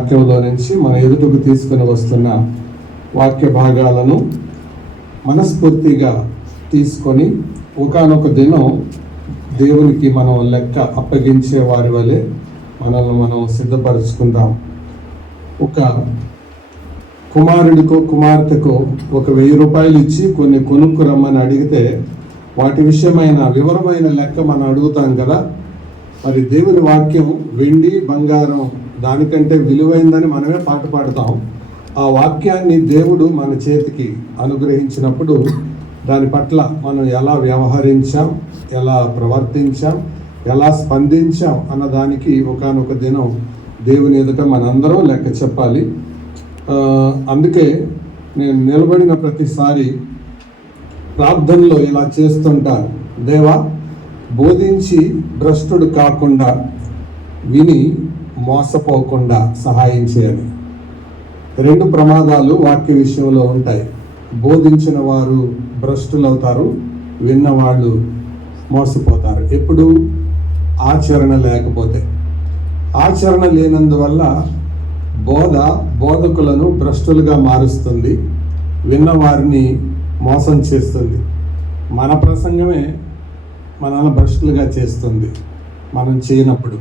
వాక్యంలో నుంచి మన ఎదుటకు తీసుకుని వస్తున్న వాక్య భాగాలను మనస్ఫూర్తిగా తీసుకొని ఒకానొక దినం దేవునికి మనం లెక్క అప్పగించే వారి వలె మనల్ని మనం సిద్ధపరచుకుందాం. ఒక కుమారుడికో కుమార్తెకో ఒక 1000 రూపాయలు ఇచ్చి కొన్ని కొనుక్కు రమ్మని అడిగితే వాటి విషయమైన వివరమైన లెక్క మనం అడుగుతాం కదా. మరి దేవుని వాక్యం వెండి బంగారం దానికంటే విలువైందని మనమే పాట పాడుతాం. ఆ వాక్యాన్ని దేవుడు మన చేతికి అనుగ్రహించినప్పుడు దాని పట్ల మనం ఎలా వ్యవహరించాం, ఎలా ప్రవర్తించాం, ఎలా స్పందించాం అన్నదానికి ఒకానొక దినం దేవుని ఎదుట మనందరం లెక్క చెప్పాలి. అందుకే నేను నిలబడిన ప్రతిసారి ప్రార్థనలో ఇలా చేస్తుంటాను. దేవా, బోధించి భ్రష్టుడు కాకుండా విని మోసపోకుండా సహాయం చేయాలి. 2 ప్రమాదాలు వాక్య విషయంలో ఉంటాయి. బోధించిన వారు భ్రష్టులవుతారు, విన్నవాళ్ళు మోసపోతారు. ఎప్పుడు? ఆచరణ లేకపోతే. ఆచరణ లేనందువల్ల బోధకులను భ్రష్టులుగా మారుస్తుంది, విన్నవారిని మోసం చేస్తుంది. మన ప్రసంగమే మనల్ని భ్రష్టులుగా చేస్తుంది మనం చేయనప్పుడు.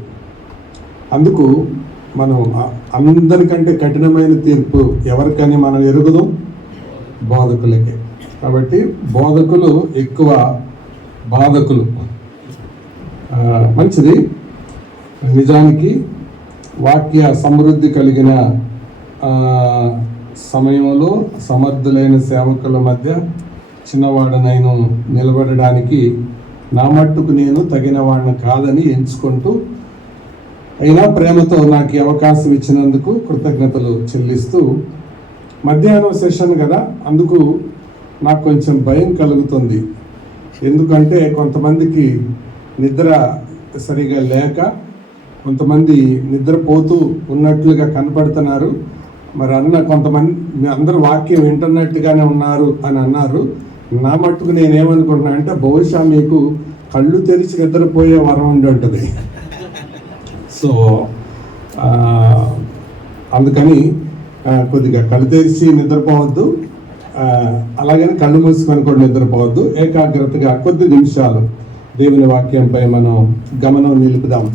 అందుకు మనం అందరికంటే కఠినమైన తీర్పు ఎవరికని మనం ఎరుగుదాం? బోధకులకే. కాబట్టి బోధకులు ఎక్కువ బాధకులు. మంచిది. నిజానికి వాక్య సమృద్ధి కలిగిన సమయంలో సమర్థులైన సేవకుల మధ్య చిన్నవాడనైనా నిలబడడానికి నా మట్టుకు నేను తగిన వాడిని కాదని ఎంచుకుంటూ, అయినా ప్రేమతో నాకు ఈ అవకాశం ఇచ్చినందుకు కృతజ్ఞతలు చెల్లిస్తూ, మధ్యాహ్నం సెషన్ కదా, అందుకు నాకు కొంచెం భయం కలుగుతుంది. ఎందుకంటే కొంతమందికి నిద్ర సరిగా లేక, కొంతమంది నిద్రపోతూ ఉన్నట్లుగా కనపడుతున్నారు. మరి కొంతమంది అందరూ వాక్యం వింటున్నట్టుగానే ఉన్నారు అని అన్నారు. నా మట్టుకు నేనేమనుకుంటున్నా అంటే బహుశా మీకు కళ్ళు తెరిచి నిద్రపోయే వరం ఉండి ఉంటుంది. సో అందుకని కొద్దిగా కళ్ళు తెరిచి నిద్రపోవద్దు, అలాగని కళ్ళు మూసుకొని కూడా నిద్రపోవద్దు. ఏకాగ్రతగా కొద్ది నిమిషాలు దేవుని వాక్యంపై మనం గమనం నిలుపుదాం.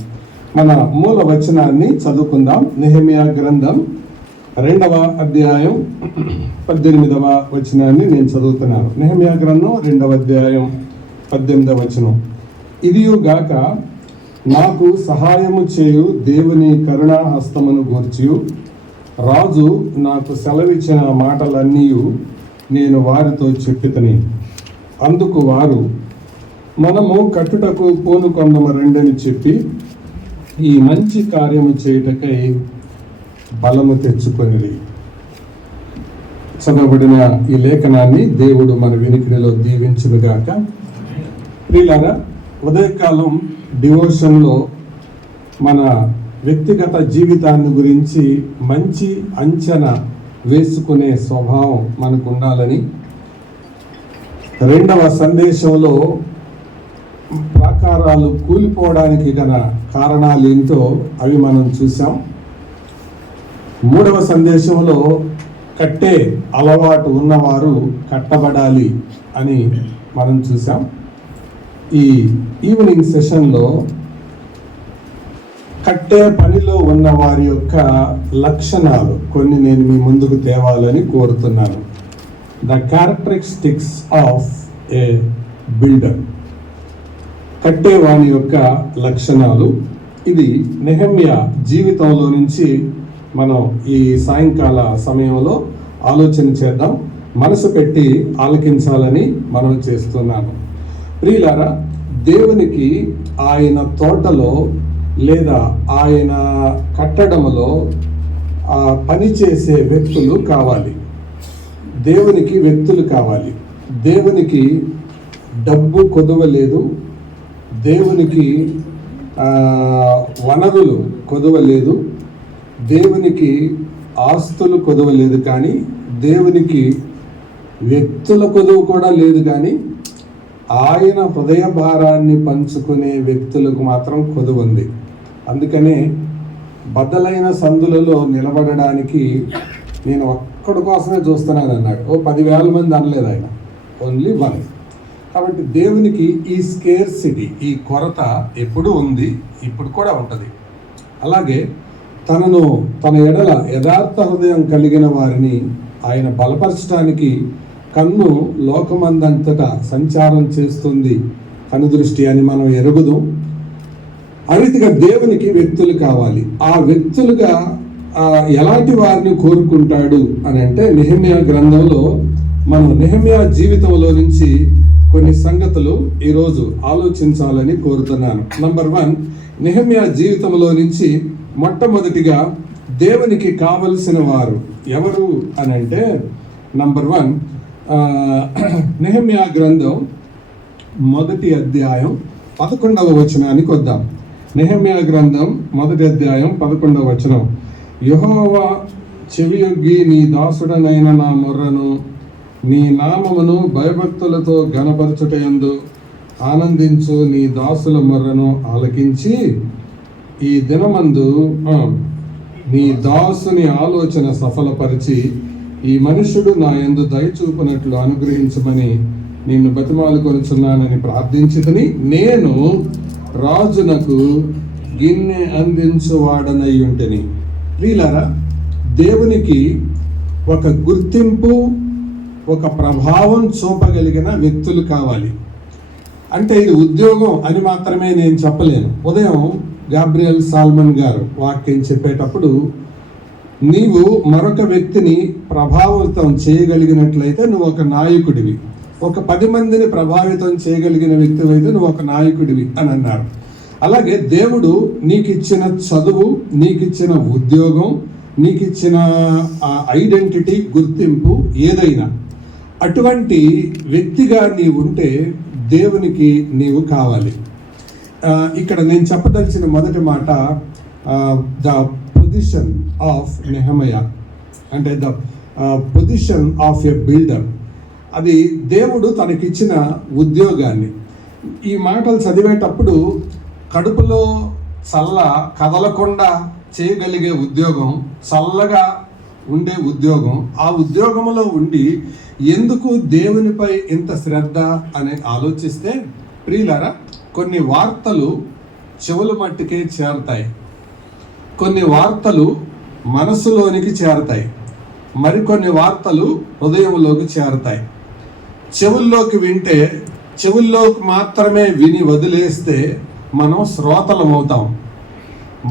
మన మూల వచనాన్ని చదువుకుందాం. నెహెమియా గ్రంథం 2వ అధ్యాయం 18వ వచనాన్ని నేను చదువుతున్నాను. నెహెమియా గ్రంథం 2వ అధ్యాయం 18వ వచనం. ఇదియుగాక నాకు సహాయము చేయు దేవుని కరుణా హస్తమును గూర్చి రాజు నాకు సెలవిచ్చిన మాటలన్నీ నేను వారితో చెప్పితిని. అందుకు వారు, మనము కట్టుటకు పూనుకొందము రెండని చెప్పి ఈ మంచి కార్యము చేయుటకై బలము తెచ్చుకొనిరి. చదవబడిన ఈ లేఖనాన్ని దేవుడు మన వినికిడిలో దీవించునుగాక. ప్రియులారా, ఉదయకాలం డివోషన్లో మన వ్యక్తిగత జీవితాన్ని గురించి మంచి అంచనా వేసుకునే స్వభావం మనకు ఉండాలని, 2వ సందేశంలో ప్రాకారాలు కూలిపోవడానికి గల కారణాలు ఏంటో అవి మనం చూసాం. 3వ సందేశంలో కట్టే అలవాటు ఉన్నవారు కట్టబడాలి అని మనం చూసాం. ఈ ఈవినింగ్ సెషన్లో కట్టే పనిలో ఉన్న వారి యొక్క లక్షణాలు కొన్ని నేను మీ ముందుకు తేవాలని కోరుతున్నాను. The characteristics of a builder. కట్టేవాని యొక్క లక్షణాలు. ఇది నెహెమ్యా జీవితంలో నుంచి మనం ఈ సాయంకాల సమయంలో ఆలోచన చేద్దాం. మనసు పెట్టి ఆలకించాలని మనం చేస్తున్నాను. ప్రియులారా, దేవునికి ఆయన తోటలో లేదా ఆయన కట్టడంలో పనిచేసే వ్యక్తులు కావాలి. దేవునికి వ్యక్తులు కావాలి. దేవునికి డబ్బు కొదవలేదు, దేవునికి వనరులు కొదవలేదు, దేవునికి ఆస్తులు కొదవలేదు, కానీ దేవునికి వ్యక్తుల కొదువు కూడా లేదు. కానీ ఆయన హృదయ భారాన్ని పంచుకునే వ్యక్తులకు మాత్రం కొదువు ఉంది. అందుకనే బద్దలైన సందులలో నిలబడడానికి నేను ఒక్కడి కోసమే చూస్తున్నాను అన్నాడు. 10,000 మంది అనలేదు ఆయన, ఓన్లీ వన్. కాబట్టి దేవునికి ఈ స్కేర్సిటీ, ఈ కొరత ఎప్పుడు ఉంది, ఇప్పుడు కూడా ఉంటుంది. అలాగే తన ఎడల యథార్థ హృదయం కలిగిన వారిని ఆయన బలపరచడానికి కన్ను లోకమందంతటా సంచారం చేస్తుంది, కనుదృష్టి అని మనం ఎరుగుదాం. ఆ రీతిగా దేవునికి వ్యక్తులు కావాలి. ఆ వ్యక్తులుగా ఎలాంటి వారిని కోరుకుంటాడు అని అంటే, నెహెమ్యా గ్రంథంలో మనం నెహెమ్యా జీవితంలో నుంచి కొన్ని సంగతులు ఈరోజు ఆలోచించాలని కోరుతున్నాను. నంబర్ 1, నెహెమ్యా జీవితంలో నుంచి మొట్టమొదటిగా దేవునికి కావలసిన వారు ఎవరు అని అంటే, నంబర్ 1, నెహెమ్యా గ్రంథం 1వ అధ్యాయం 11వ వచనానికి వద్దాం. నెహెమ్యా గ్రంథం 1వ అధ్యాయం 11వ వచనం. యెహోవా చెవియొగ్గి నీ దాసుడనైన నా మొర్రను, నీ నామమును భయభక్తులతో ఘనపరచుటయందు ఆనందించు నీ దాసుల మొర్రను ఆలకించి, ఈ దినమందు నీ దాసుని ఆలోచన సఫలపరిచి, ఈ మనుష్యుడు నా యందు దయచూపునట్లు అనుగ్రహించమని నిన్ను బతిమాలుకొనుచున్నానని ప్రార్థించితిని. నేను రాజునకు గిన్నె అందించువాడనై ఉంటిని. ప్రియులారా, దేవునికి ఒక గుర్తింపు, ఒక ప్రభావం చూపగలిగిన వ్యక్తులు కావాలి. అంటే ఇది ఉద్యోగం అని మాత్రమే నేను చెప్పలేను. ఉదయం గాబ్రియల్ సాల్మన్ గారు వాక్యం చెప్పేటప్పుడు, నీవు మరొక వ్యక్తిని ప్రభావితం చేయగలిగినట్లయితే నువ్వు ఒక నాయకుడివి, ఒక 10 మందిని ప్రభావితం చేయగలిగిన వ్యక్తి అయితే నువ్వు ఒక నాయకుడివి అని అన్నారు. అలాగే దేవుడు నీకు ఇచ్చిన చదువు, నీకు ఇచ్చిన ఉద్యోగం, నీకు ఇచ్చిన ఐడెంటిటీ, గుర్తింపు ఏదైనా అటువంటి వ్యక్తిగా నీవు ఉంటే దేవునికి నీవు కావాలి. ఇక్కడ నేను చెప్పదలిచిన మొదటి మాట, ద పొజిషన్ ఆఫ్ నెహెమ్యా, అంటే the position of a builder. అది దేవుడు తనకిచ్చిన ఉద్యోగాన్ని. ఈ మాటలు చదివేటప్పుడు కడుపులో చల్ల కదలకుండా చేయగలిగే ఉద్యోగం, చల్లగా ఉండే ఉద్యోగం, ఆ ఉద్యోగంలో ఉండి ఎందుకు దేవునిపై ఇంత శ్రద్ధ అని ఆలోచిస్తే, ప్రియులారా, కొన్ని వార్తలు చెవుల మట్టుకే చేరతాయి, కొన్ని వార్తలు మనసులోనికి చేరతాయి, మరికొన్ని వార్తలు హృదయంలోకి చేరతాయి. చెవుల్లోకి వింటే, చెవుల్లోకి మాత్రమే విని వదిలేస్తే మనం శ్రోతలమవుతాం.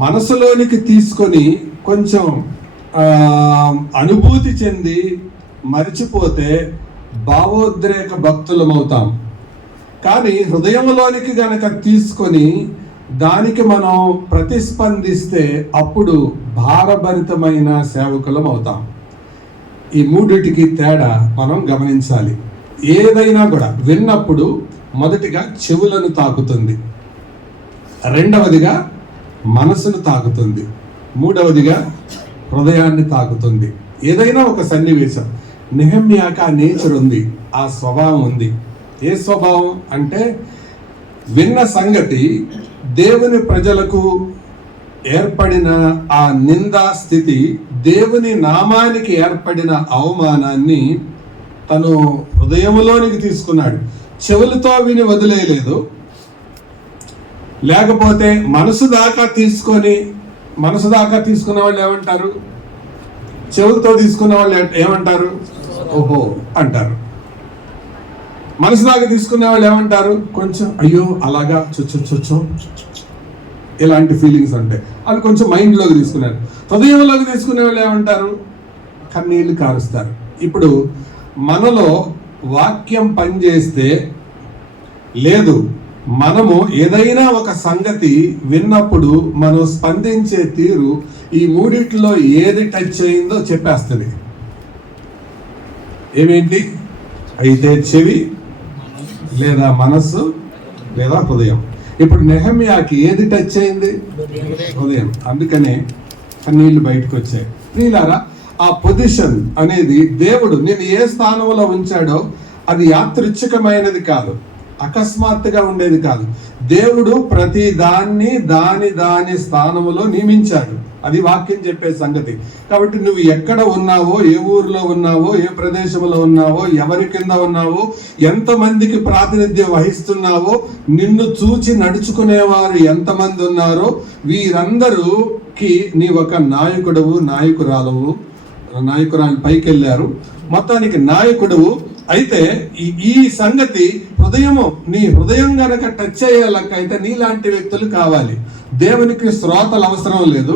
మనసులోనికి తీసుకొని కొంచెం అనుభూతి చెంది మరిచిపోతే భావోద్రేక భక్తులమవుతాం. కానీ హృదయంలోనికి గనక తీసుకొని దానికి మనం ప్రతిస్పందిస్తే అప్పుడు భారభరితమైన సేవకులం అవుతాం. ఈ మూడిటికి తేడా మనం గమనించాలి. ఏదైనా కూడా విన్నప్పుడు మొదటిగా చెవులను తాకుతుంది, రెండవదిగా మనసును తాకుతుంది, మూడవదిగా హృదయాన్ని తాకుతుంది. ఏదైనా ఒక సన్నివేశం, నెహెమ్యాకి ఆ నేచర్ ఉంది, ఆ స్వభావం ఉంది. ఏ స్వభావం అంటే, విన్న సంగతి దేవుని ప్రజలకు ఏర్పడిన ఆ నిందా స్థితి, దేవుని నామానికి ఏర్పడిన అవమానాన్ని తను హృదయంలోనికి తీసుకున్నాడు. చెవులతో విని వదిలేయలేదు, లేకపోతే మనసు దాకా తీసుకున్న వాళ్ళు ఏమంటారు? చెవులతో తీసుకున్న వాళ్ళు ఏమంటారు? ఓహో అంటారు. మనసు దాకా తీసుకునే వాళ్ళు ఏమంటారు? కొంచెం అయ్యో అలాగా చొచ్చో ఇలాంటి ఫీలింగ్స్ ఉంటాయి. అది కొంచెం మైండ్లోకి తీసుకున్నారు. హృదయంలోకి తీసుకునే వాళ్ళు ఏమంటారు? కన్నీళ్ళు కారుస్తారు. ఇప్పుడు మనలో వాక్యం పనిచేస్తే, లేదు, మనము ఏదైనా ఒక సంగతి విన్నప్పుడు మనం స్పందించే తీరు ఈ మూడిట్లో ఏది టచ్ అయిందో చెప్పేస్తుంది. ఏమేంటి? అయితే చెవి, లేదా మనస్సు, లేదా హృదయం. ఇప్పుడు నెహెమ్యాకి ఏది టచ్ అయింది? హృదయం. అందుకనే కన్నీళ్ళు బయటకు వచ్చాయి. ప్రియులారా, ఆ పొజిషన్ అనేది దేవుడు నేను ఏ స్థానంలో ఉంచాడో అది యాదృచ్ఛికమైనది కాదు, అకస్మాత్తుగా ఉండేది కాదు. దేవుడు ప్రతి దాన్ని దాని స్థానములో నియమించాడు. అది వాక్యం చెప్పే సంగతి. కాబట్టి నువ్వు ఎక్కడ ఉన్నావో, ఏ ఊరిలో ఉన్నావో, ఏ ప్రదేశంలో ఉన్నావో, ఎవరి కింద ఉన్నావో, ఎంతమందికి ప్రాతినిధ్యం వహిస్తున్నావో, నిన్ను చూచి నడుచుకునేవారు ఎంతమంది ఉన్నారో వీరందరూకి నీ ఒక నాయకుడవు, నాయకురాలు పైకి వెళ్ళారు. మొత్తానికి నాయకుడువు. అయితే ఈ సంగతి నీ హృదయం గనక టచ్ అయ్యేలాకైతే నీలాంటి వ్యక్తులు కావాలి. దేవునికి శ్రోతలు అవసరం లేదు,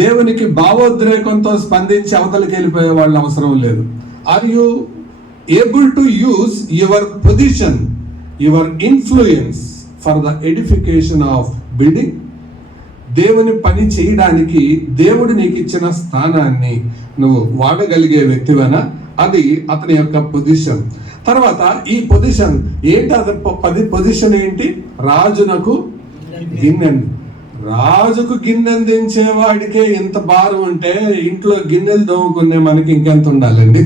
దేవునికి భావోద్రేకంతో స్పందించి అవతలికి వెళ్ళిపోయే వాళ్ళు అవసరం లేదు. Are you able to use your position, your influence for the edification of building? దేవుని పని చేయడానికి దేవుడు నీకు ఇచ్చిన స్థానాన్ని నువ్వు వాడగలిగే వ్యక్తివేనా? అది అతని యొక్క పొజిషన్. తర్వాత ఈ పొజిషన్ ఏంటి? పొజిషన్ ఏంటి? రాజునకు గిన్నెందించేవాడికే ఇంత భారం ఉంటే ఇంట్లో గిన్నెలు దోముకునే మనకి ఇంకెంత ఉండాలండి?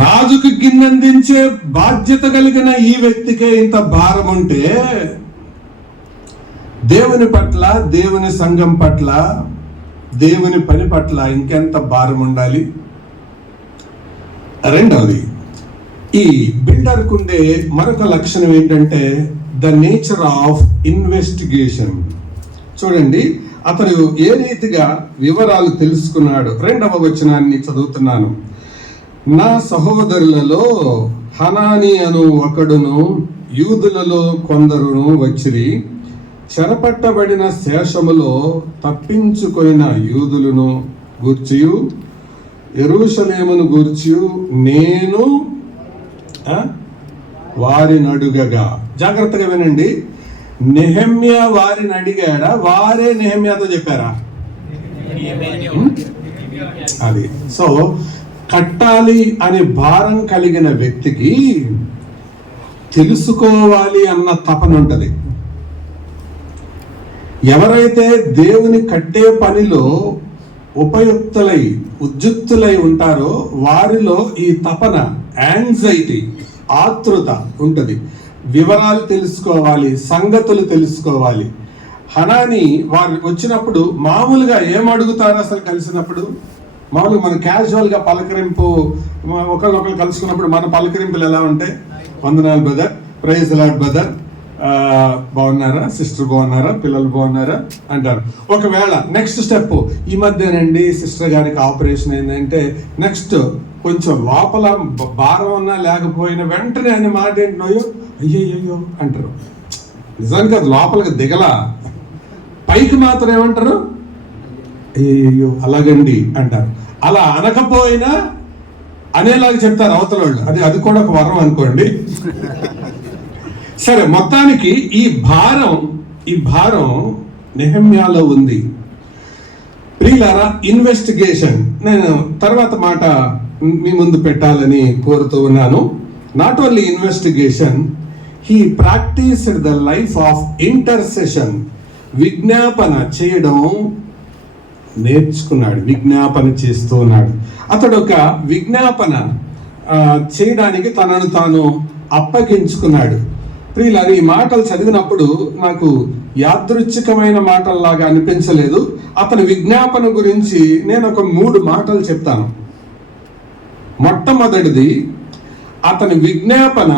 రాజుకు గిన్నెందించే బాధ్యత కలిగిన ఈ వ్యక్తికే ఇంత భారం ఉంటే దేవుని పట్ల, దేవుని సంఘం పట్ల, దేవుని పని పట్ల ఇంకెంత భారం ఉండాలి? రెండవది, ఈ బిల్డర్కు ఉండే మరొక లక్షణం ఏంటంటే ద నేచర్ ఆఫ్ ఇన్వెస్టిగేషన్. చూడండి, అతను ఏ రీతిగా వివరాలు తెలుసుకున్నాడు. 2వ వచనాన్ని చదువుతున్నాను. నా సహోదరులలో హనాని అను ఒకడును యూదులలో కొందరును వచ్చిరి. చెరపట్టబడిన శేషములో తప్పించుకొనిన యూదులను గూర్చియు యెరూషలేమును గూర్చియు నేను వారిని అడుగగా. జాగ్రత్తగా వినండి. నెహెమ్యా వారిని అడిగాడా? వారే నెహెమ్యాతో చెప్పారా? అది. సో కట్టాలి అనే భారం కలిగిన వ్యక్తికి తెలుసుకోవాలి అన్న తపన ఉంటది. ఎవరైతే దేవుని కట్టే పనిలో ఉద్యుక్తులై ఉంటారో వారిలో ఈ తపన, యాంగ్జైటీ, ఆతృత ఉంటది. వివరాలు తెలుసుకోవాలి, సంగతులు తెలుసుకోవాలి. హనాని వారు వచ్చినప్పుడు మామూలుగా ఏం అడుగుతారు? అసలు కలిసినప్పుడు మామూలుగా మన క్యాజువల్గా పలకరింపు, ఒకళ్ళు కలుసుకున్నప్పుడు మన పలకరింపులు ఎలా ఉంటాయి? వందనాలు బ్రదర్, ప్రైజ్ లార్డ్ బ్రదర్, బాగున్నారా సిస్టర్, బాగున్నారా, పిల్లలు బాగున్నారా అంటారు. ఒకవేళ నెక్స్ట్ స్టెప్, ఈ మధ్యనండి సిస్టర్ గారికి ఆపరేషన్ అయిందంటే నెక్స్ట్ కొంచెం లోపల భారం ఉన్నా లేకపోయినా వెంటనే అనే మాట ఏంటో అయ్యో అంటారు. నిజానికి అది లోపలికి దిగలా, పైకి మాత్రం ఏమంటారు? అయ్యో అలాగండి అంటారు. అలా అనకపోయినా అనేలాగా చెప్తారు అవతల వాళ్ళు. అది కూడా ఒక వరం అనుకోండి. సరే, మొత్తానికి ఈ భారం నెహెమ్యాలో ఉంది. ప్రియులారా, ఇన్వెస్టిగేషన్ నేను తర్వాత మాట మీ ముందు పెట్టాలని కోరుతూ ఉన్నాను. Not only investigation, he practised the life of intercession. విజ్ఞాపన చేయడం నేర్చుకున్నాడు, విజ్ఞాపన చేస్తూ ఉన్నాడు. అతడు ఒక విజ్ఞాపన చేయడానికి తనను తాను అప్పగించుకున్నాడు. ప్రియులారా, ఈ మాటలు చదివినప్పుడు నాకు యాదృచ్ఛికమైన మాటల్లాగా అనిపించలేదు. అతని విజ్ఞాపన గురించి నేను ఒక 3 మాటలు చెప్తాను. మొట్టమొదటిది, అతని విజ్ఞాపన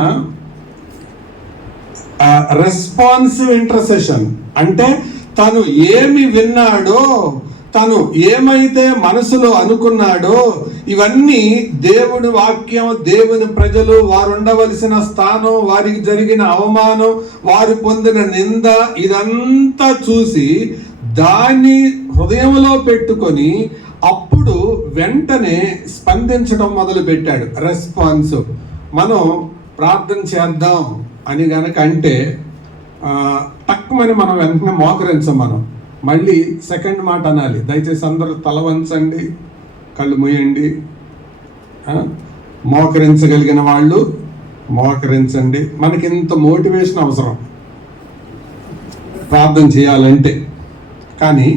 రెస్పాన్సివ్ ఇంటర్సెషన్. అంటే తను ఏమి విన్నాడో, తను ఏమైతే మనసులో అనుకున్నాడో, ఇవన్నీ దేవుని వాక్యం, దేవుని ప్రజలు, వారు ఉండవలసిన స్థానం, వారికి జరిగిన అవమానం, వారు పొందిన నింద, ఇదంతా చూసి దాన్ని హృదయంలో పెట్టుకొని అప్పుడు వెంటనే స్పందించడం మొదలు పెట్టాడు. రెస్పాన్స్. మనం ప్రార్థన చేద్దాం అని గనక అంటే తక్కువని మనం వెంటనే మోకరించం. మనం మళ్ళీ సెకండ్ మాట అనాలి. దయచేసి అందరూ తల వంచండి, కళ్ళు మూయండి. మోకరించగలిగిన వాళ్ళు మోకరించండి. మనకి ఇంత మోటివేషన్ అవసరం ప్రార్థన చేయాలంటే. కానీ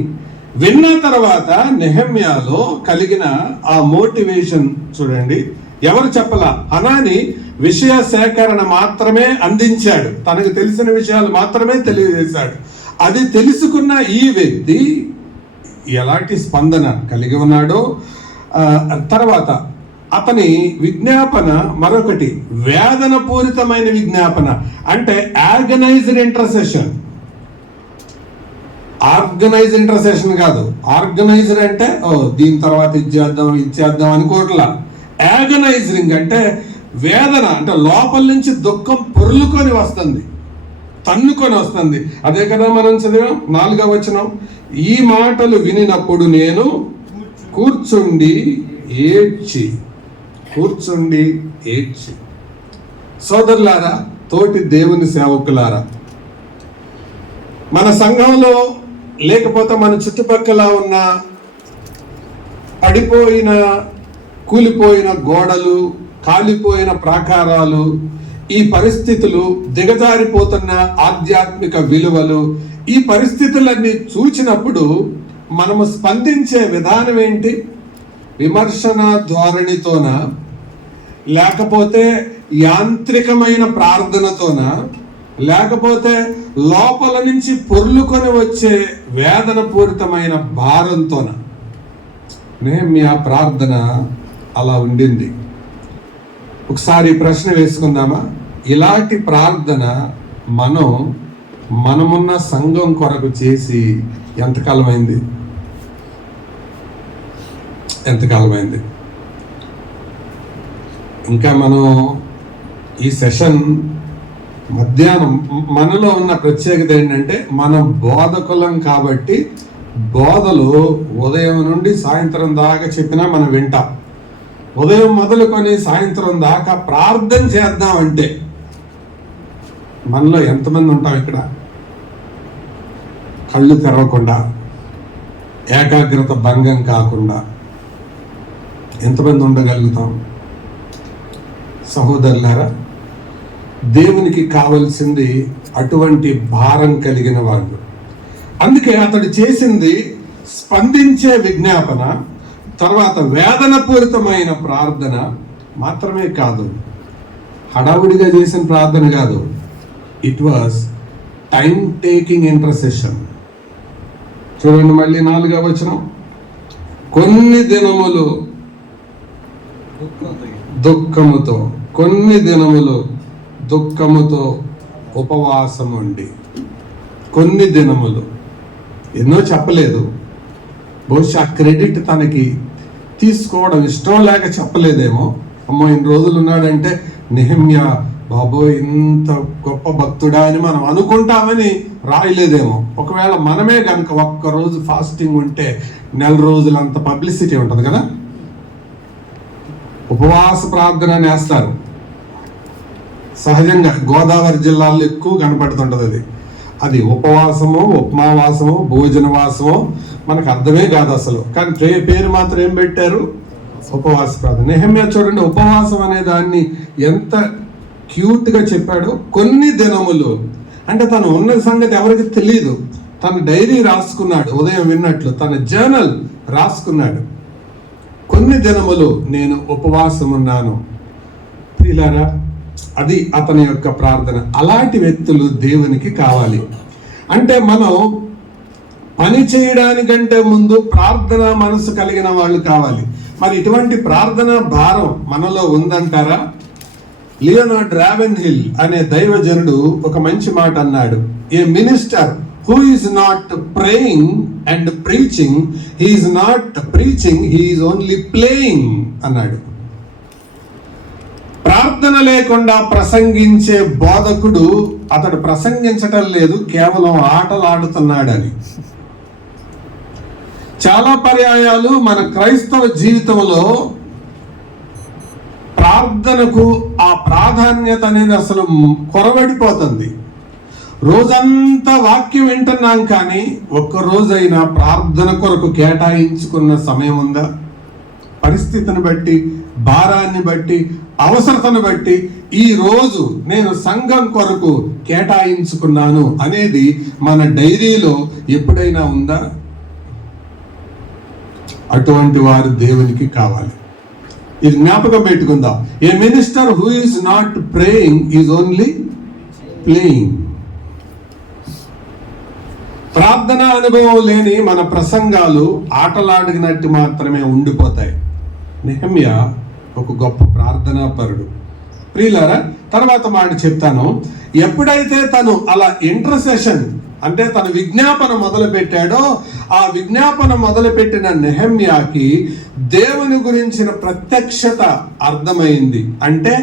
విన్న తర్వాత నెహెమ్యాలో కలిగిన ఆ మోటివేషన్ చూడండి. ఎవరు చెప్పలా, హనాని విషయ సేకరణ మాత్రమే అందించాడు, తనకు తెలిసిన విషయాలు మాత్రమే తెలియజేశాడు. అది తెలుసుకున్న ఈ వ్యక్తి ఎలాంటి స్పందన కలిగి ఉన్నాడో, తర్వాత అతని విజ్ఞాపన మరొకటి వేదన పూరితమైన విజ్ఞాపన, అంటే ఆర్గనైజ్డ్ ఇంటర్సెషన్. ఆర్గనైజ్డ్ ఇంటర్సెషన్ కాదు, ఆర్గనైజ్డ్ అంటే దీని తర్వాత ఇచ్చేద్దాం అనుకోవట్లా. ఆర్గనైజింగ్ అంటే వేదన, అంటే లోపల నుంచి దుఃఖం పొర్లుకొని వస్తుంది, తన్నుకొని వస్తుంది. అదే కదా మనం చదివాం 4వ వచనం, ఈ మాటలు వినినప్పుడు నేను కూర్చుండి ఏడ్చి. సోదరులారా, తోటి దేవుని సేవకులారా, మన సంఘంలో లేకపోతే మన చుట్టుపక్కల ఉన్న పడిపోయిన, కూలిపోయిన గోడలు, కాలిపోయిన ప్రాకారాలు, ఈ పరిస్థితులు, దిగజారిపోతున్న ఆధ్యాత్మిక విలువలు, ఈ పరిస్థితులన్నీ చూచినప్పుడు మనము స్పందించే విధానం ఏంటి? విమర్శన ధోరణితోన, లేకపోతే యాంత్రికమైన ప్రార్థనతోన, లేకపోతే లోపల నుంచి పొర్లుకొని వచ్చే వేదన పూరితమైన భారంతోన? నెహెమ్యా ప్రార్థన అలా ఉండింది. ఒకసారి ప్రశ్న వేసుకుందామా? ఇలాంటి ప్రార్థన మనమున్న సంఘం కొరకు చేసి ఎంతకాలమైంది? ఇంకా మనం ఈ సెషన్ మధ్యాహ్నం, మనలో ఉన్న ప్రత్యేకత ఏంటంటే మనం బోధకులం కాబట్టి బోధలు ఉదయం నుండి సాయంత్రం దాకా చెప్పినా మనం వింటాం. ఉదయం మొదలుకొని సాయంత్రం దాకా ప్రార్థన చేద్దామంటే మనలో ఎంతమంది ఉంటాం? ఇక్కడ కళ్ళు తెరవకుండా, ఏకాగ్రత భంగం కాకుండా ఎంతమంది ఉండగలుగుతాం? సహోదరులారా, దేవునికి కావలసింది అటువంటి భారం కలిగిన వాళ్ళు. అందుకే అతడు చేసింది స్పందించే విజ్ఞాపన, తర్వాత వేదన పూరితమైన ప్రార్థన మాత్రమే కాదు, హడావుడిగా చేసిన ప్రార్థన కాదు. It was time taking intercession. చూడండి మళ్ళీ 4వ వచనం, కొన్ని దినములు దుఃఖముతో ఉపవాసం ఉండి. కొన్ని దినములు, ఎన్నో చెప్పలేదు. బహుశా క్రెడిట్ తనకి తీసుకోవడం ఇష్టం లేక చెప్పలేదేమో. అమ్మో ఇన్ని రోజులు ఉన్నాడంటే నెహెమ్యా బాబోయ్ ఇంత గొప్ప భక్తుడా అని మనం అనుకుంటామని రాయలేదేమో. ఒకవేళ మనమే కనుక ఒక్కరోజు ఫాస్టింగ్ ఉంటే 4 రోజులంత పబ్లిసిటీ ఉంటుంది కదా. ఉపవాస ప్రార్థన నేస్తారు. సహజంగా గోదావరి జిల్లాలో ఎక్కువ కనపడుతుంటది. అది ఉపవాసమో, ఉపమావాసమో, భోజనవాసమో మనకు అర్థమే కాదు అసలు. కానీ పేరు మాత్రం ఏం పెట్టారు? ఉపవాస ప్రార్థన. నెహెమ్యా చూడండి, ఉపవాసం అనే దాన్ని ఎంత క్యూట్ గా చెప్పాడు. కొన్ని దినములు అంటే తను ఉన్న సంగతి ఎవరికి తెలియదు. తన డైరీ రాసుకున్నాడు, ఉదయం విన్నట్లు తన జర్నల్ రాసుకున్నాడు. కొన్ని దినములు నేను ఉపవాసం ఉన్నాను. ప్రియులారా, అది అతని యొక్క ప్రార్థన. అలాంటి వ్యక్తులు దేవునికి కావాలి. అంటే మనం పని చేయడానికంటే ముందు ప్రార్థన మనసు కలిగిన వాళ్ళు కావాలి. మరి ఇటువంటి ప్రార్థన భారం మనలో ఉందంటారా? లియోనార్డ్ రావెన్హిల్ అనే దైవజనుడు ఒక మంచి మాట అన్నాడు. ఏ minister who is not praying and preaching, he is not preaching, he is only playing అన్నాడు. ప్రార్థన లేకుండా ప్రసంగించే బోధకుడు అతడు ప్రసంగించటం లేదు, కేవలం ఆటలు ఆడుతున్నాడని. చాలా పర్యాయాలు మన క్రైస్తవ జీవితంలో ప్రార్థనకు ఆ ప్రాధాన్యత అనేది అసలు కొరవడిపోతుంది. రోజంతా వాక్యం వింటున్నాం, కానీ ఒక్కరోజైనా ప్రార్థన కొరకు కేటాయించుకున్న సమయం ఉందా? పరిస్థితిని బట్టి, భారాన్ని బట్టి, అవసరతను బట్టి ఈ రోజు నేను సంఘం కొరకు కేటాయించుకున్నాను అనేది మన డైరీలో ఎప్పుడైనా ఉందా? అటువంటి వారు దేవునికి కావాలి. ఇది జ్ఞాపకం పెట్టుకుందాం. A minister who is not praying is only playing. ప్రార్థన అనుభవం లేని మన ప్రసంగాలు ఆటలాడినట్టు మాత్రమే ఉండిపోతాయి. నెహెమ్యా ఒక గొప్ప ప్రార్థనా పరుడు. ప్రియులారా, తర్వాత మాట చెప్తాను. ఎప్పుడైతే తను అలా ఇంటర్సెషన్ అంటే తన విజ్ఞాపన మొదలు పెట్టాడో, ఆ విజ్ఞాపన మొదలుపెట్టిన నెహెమ్యాకి దేవుని గురించిన ప్రత్యక్షత అర్థమైంది. అంటే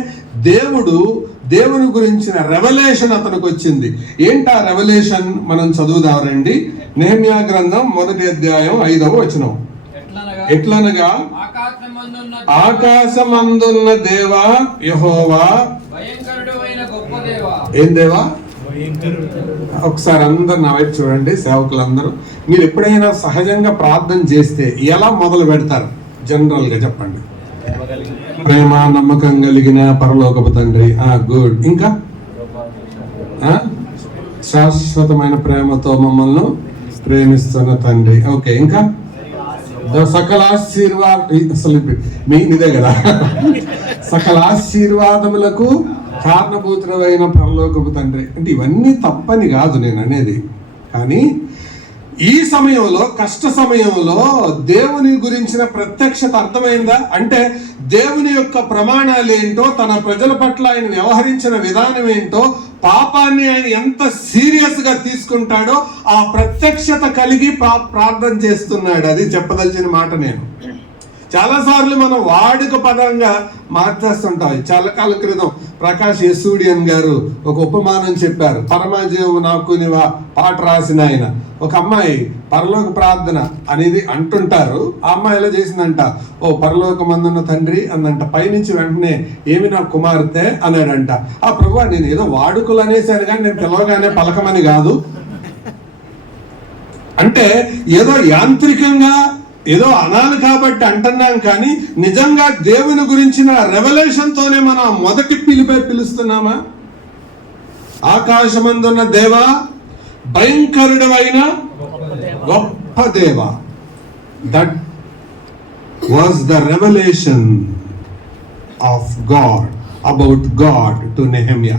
దేవుని గురించిన రెవల్యూషన్ అతనికి వచ్చింది. ఏంటా రెవల్యూషన్? మనం చదువుదాం రండి. నెహెమ్యా గ్రంథం 1వ అధ్యాయం 5వ వచనం. ఎట్లనగా ఆకాశమందున్న దేవా యెహోవా, ఏం దేవా? ఒకసారి అందరు నా వైపు చూడండి, సేవకులందరూ. మీరు ఎప్పుడైనా సహజంగా ప్రార్థన చేస్తే ఎలా మొదలు పెడతారు? జనరల్ గా చెప్పండి. ప్రేమ నమ్మకం కలిగిన పరలోకపు తండ్రి. గుడ్. ఇంకా శాశ్వతమైన ప్రేమతో మమ్మల్ని ప్రేమిస్తున్న తండ్రి. ఓకే. ఇంకా సకల అసలు మెయిన్ ఇదే కదా. సకల ఆశీర్వాదములకు కారణభూతుడైన పరలోకపు తండ్రి. అంటే ఇవన్నీ తప్పని కాదు నేను అనేది, కానీ ఈ సమయంలో, కష్ట సమయంలో దేవుని గురించిన ప్రత్యక్షత అర్థమైందా? అంటే దేవుని యొక్క ప్రమాణాలు ఏంటో, తన ప్రజల పట్ల ఆయన వ్యవహరించిన విధానం ఏంటో, పాపాన్ని ఆయన ఎంత సీరియస్ గా తీసుకుంటాడో ఆ ప్రత్యక్షత కలిగి ప్రార్థన చేస్తున్నాడు. అది చెప్పదలిచిన మాట. నేను చాలాసార్లు మనం వాడుక పదంగా మార్చేస్తుంటాం. చాలా కాలం క్రితం ప్రకాష్ యసూడియన్ గారు ఒక ఉపమానం చెప్పారు. పరమజీవు నాకు నీవా పాట రాసిన ఆయన. ఒక అమ్మాయి పరలోక ప్రార్థన అనేది అంటుంటారు. ఆ అమ్మాయి ఎలా చేసిందంట, ఓ పరలోకమందున్న తండ్రి అందంట. పైనుంచి వెంటనే ఏమి నా కుమార్తె అన్నాడంట. ఆ ప్రభువా, నేను ఏదో వాడుకలు అనేసాను కానీ నేను పిలవగానే పలకమని కాదు. అంటే ఏదో యాంత్రికంగా ఏదో అనాలి కాబట్టి అంటున్నాం, కానీ నిజంగా దేవుని గురించిన రెవల్యూషన్ తోనే మనం మొదటి పిలిపై పిలుస్తున్నామా? ఆకాశమందున్న దేవా, భయంకరుడైన గొప్ప దేవా. That was the revolution of God about God to Nehemiah.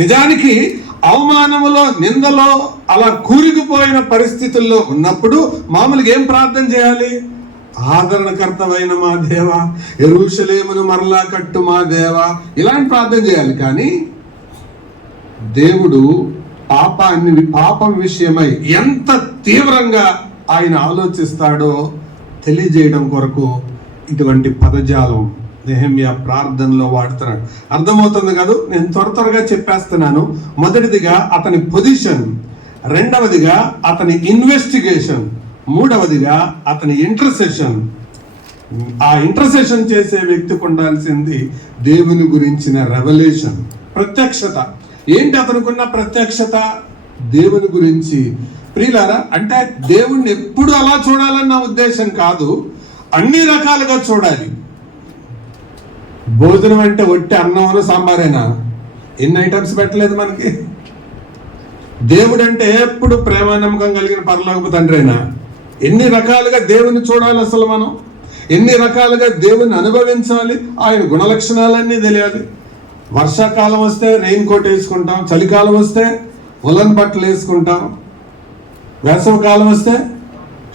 నిజానికి అవమానములో, నిందలో అలా కూరుకుపోయిన పరిస్థితుల్లో ఉన్నప్పుడు మామూలుగా ఏం ప్రార్థన చేయాలి? ఆదరణకర్తవైన మా దేవా, యెరూషలేమును మరలా కట్టు మా దేవా, ఇలాంటి ప్రార్థన చేయాలి. కానీ దేవుడు పాపం విషయమై ఎంత తీవ్రంగా ఆయన ఆలోచిస్తాడో తెలియజేయడం కొరకు ఇటువంటి పదజాలం నెహెమ్యా ప్రార్థనలో వాడుతున్నాడు. అర్థమవుతుంది కదా? నేను త్వరగా చెప్పేస్తున్నాను. మొదటిదిగా అతని పొజిషన్, రెండవదిగా అతని ఇన్వెస్టిగేషన్, మూడవదిగా అతని ఇంటర్సెషన్. ఆ ఇంటర్సెషన్ చేసే వ్యక్తికి ఉండాల్సింది దేవుని గురించిన రెవల్యూషన్, ప్రత్యక్షత. ఏంటి అతనుకున్న ప్రత్యక్షత? దేవుని గురించి. ప్రియులారా, అంటే దేవుణ్ణి ఎప్పుడు అలా చూడాలన్న ఉద్దేశం కాదు, అన్ని రకాలుగా చూడాలి. భోజనం అంటే ఒట్టి అన్నమును సాంబారేనా? ఎన్ని ఐటమ్స్ పెట్టలేదు మనకి. దేవుడు అంటే ఎప్పుడు ప్రేమ నమ్మకం కలిగిన పరలోకపు తండ్రేనా? ఎన్ని రకాలుగా దేవుని చూడాలి అసలు మనం, ఎన్ని రకాలుగా దేవుని అనుభవించాలి, ఆయన గుణలక్షణాలన్నీ తెలియాలి. వర్షాకాలం వస్తే రెయిన్ కోట్ వేసుకుంటాం, చలికాలం వస్తే ఉలన్ బట్టలు వేసుకుంటాం, వేసవి కాలం వస్తే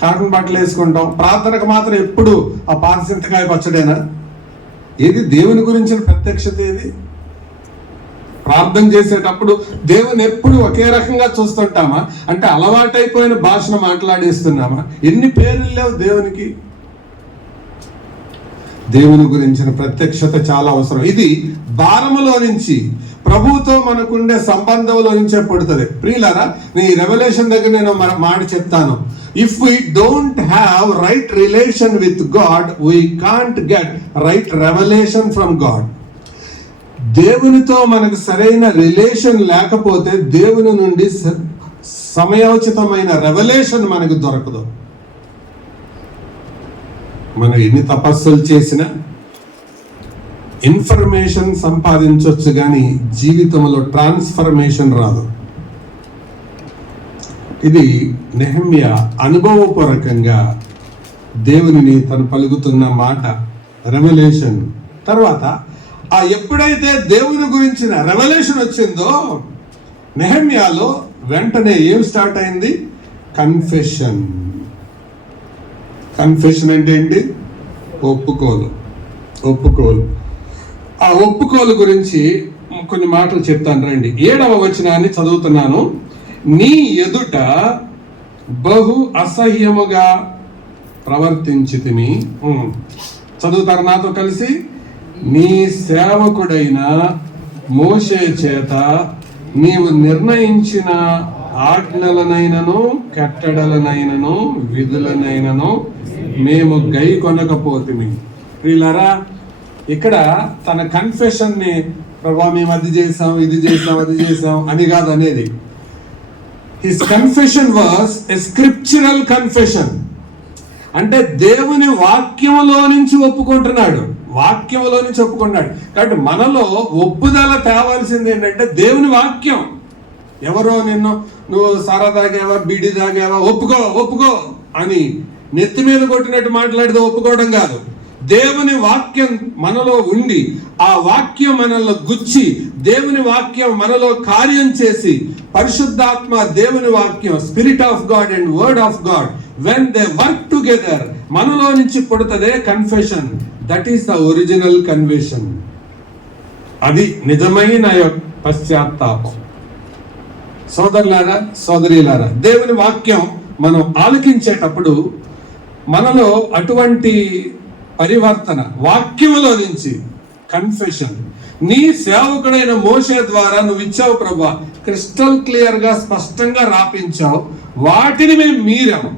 కాటన్ బట్టలు వేసుకుంటాం. ప్రార్థనకు మాత్రం ఎప్పుడు ఆ పాతసింతకాయ పచ్చడేనా? ఏది దేవుని గురించిన ప్రత్యక్షత? ఏది? ప్రార్థన చేసేటప్పుడు దేవుని ఎప్పుడు ఒకే రకంగా చూస్తుంటామా? అంటే అలవాటైపోయిన భాషను మాట్లాడేస్తున్నామా? ఎన్ని పేర్లు లేవు దేవునికి. దేవుని గురించిన ప్రత్యక్షత చాలా అవసరం. ఇది భారములో నుంచి, ప్రభువుతో మనకుండే సంబంధంలో నుంచే పుడుతుంది. ప్రియులారా, ఈ రెవల్యూషన్ దగ్గర నేను మాట చెప్తాను. If we don't have right relation with God, we can't get right revelation from God. దేవునితో మనకు సరైన రిలేషన్ లేకపోతే దేవుని నుండి సమయోచితమైన రెవల్యూషన్ మనకు దొరకదు. మనం ఎన్ని తపస్సులు చేసినా ఇన్ఫర్మేషన్ సంపాదించవచ్చు, కానీ జీవితంలో ట్రాన్స్ఫర్మేషన్ రాదు. ఇది నెహెమ్యా అనుభవపూర్వకంగా దేవునిని తను పలుకుతున్న మాట, రెవల్యూషన్. తర్వాత ఎప్పుడైతే దేవుని గురించిన రెవల్యూషన్ వచ్చిందో నెహెమ్యాలో వెంటనే ఏం స్టార్ట్ అయింది? కన్ఫెషన్. కన్ఫెషన్ అంటే ఏంటి? ఒప్పుకోలు. ఆ ఒప్పుకోలు గురించి కొన్ని మాటలు చెప్తాను రండి. 7వ వచనాన్ని చదువుతున్నాను. నీ ఎదుట బహు అసహ్యముగా ప్రవర్తించితిమి. చదువుతారు నాతో కలిసి? నీ సేవకుడైన మోషే చేత నీవు నిర్ణయించిన ఆజ్ఞలనైనను కట్టడలనైనను విధులనైనను మేము గై కొనకపోతిమి. ప్రియులారా, ఇక్కడ తన కన్ఫెషన్ ని ప్రభా మేము అది చేసాం, ఇది చేసాం, అది చేసాం అని కాదు అనేది. His confession was a scriptural confession. అంటే దేవుని వాక్యంలో నుంచి ఒప్పుకుంటున్నాడు. కాబట్టి మనలో ఒప్పుదల తేవాల్సింది ఏంటంటే దేవుని వాక్యం. ఎవరో నువ్వు సారా తాగావా, బీడి తాగావా, ఒప్పుకో అని నెత్తి మీద కొట్టినట్టు మాట్లాడితే ఒప్పుకోవడం కాదు. దేవుని వాక్యం మనలో ఉండి ఆ వాక్యం మనలో గుచ్చి దేవుని వాక్యం మనలో కార్యం చేసి పరిశుద్ధాత్మ దేవుని వాక్యం spirit of God and word of God when they work together మనలో నుంచి పుడుతదే confession. That is the original confession. అది నిజమైన పశ్చాత్తాపం. సోదరులారా, సోదరీలారా, దేవుని వాక్యం మనం ఆలకించేటప్పుడు మనలో అటువంటి పరివర్తన వాక్యములో నుంచి కన్ఫెషన్. నీ సేవకుడైన మోషే ద్వారా నువ్వు ఇచ్చావు ప్రభా, క్రిస్టల్ క్లియర్ గా స్పష్టంగా రాపించావు. వాటిని మేము మీరాము.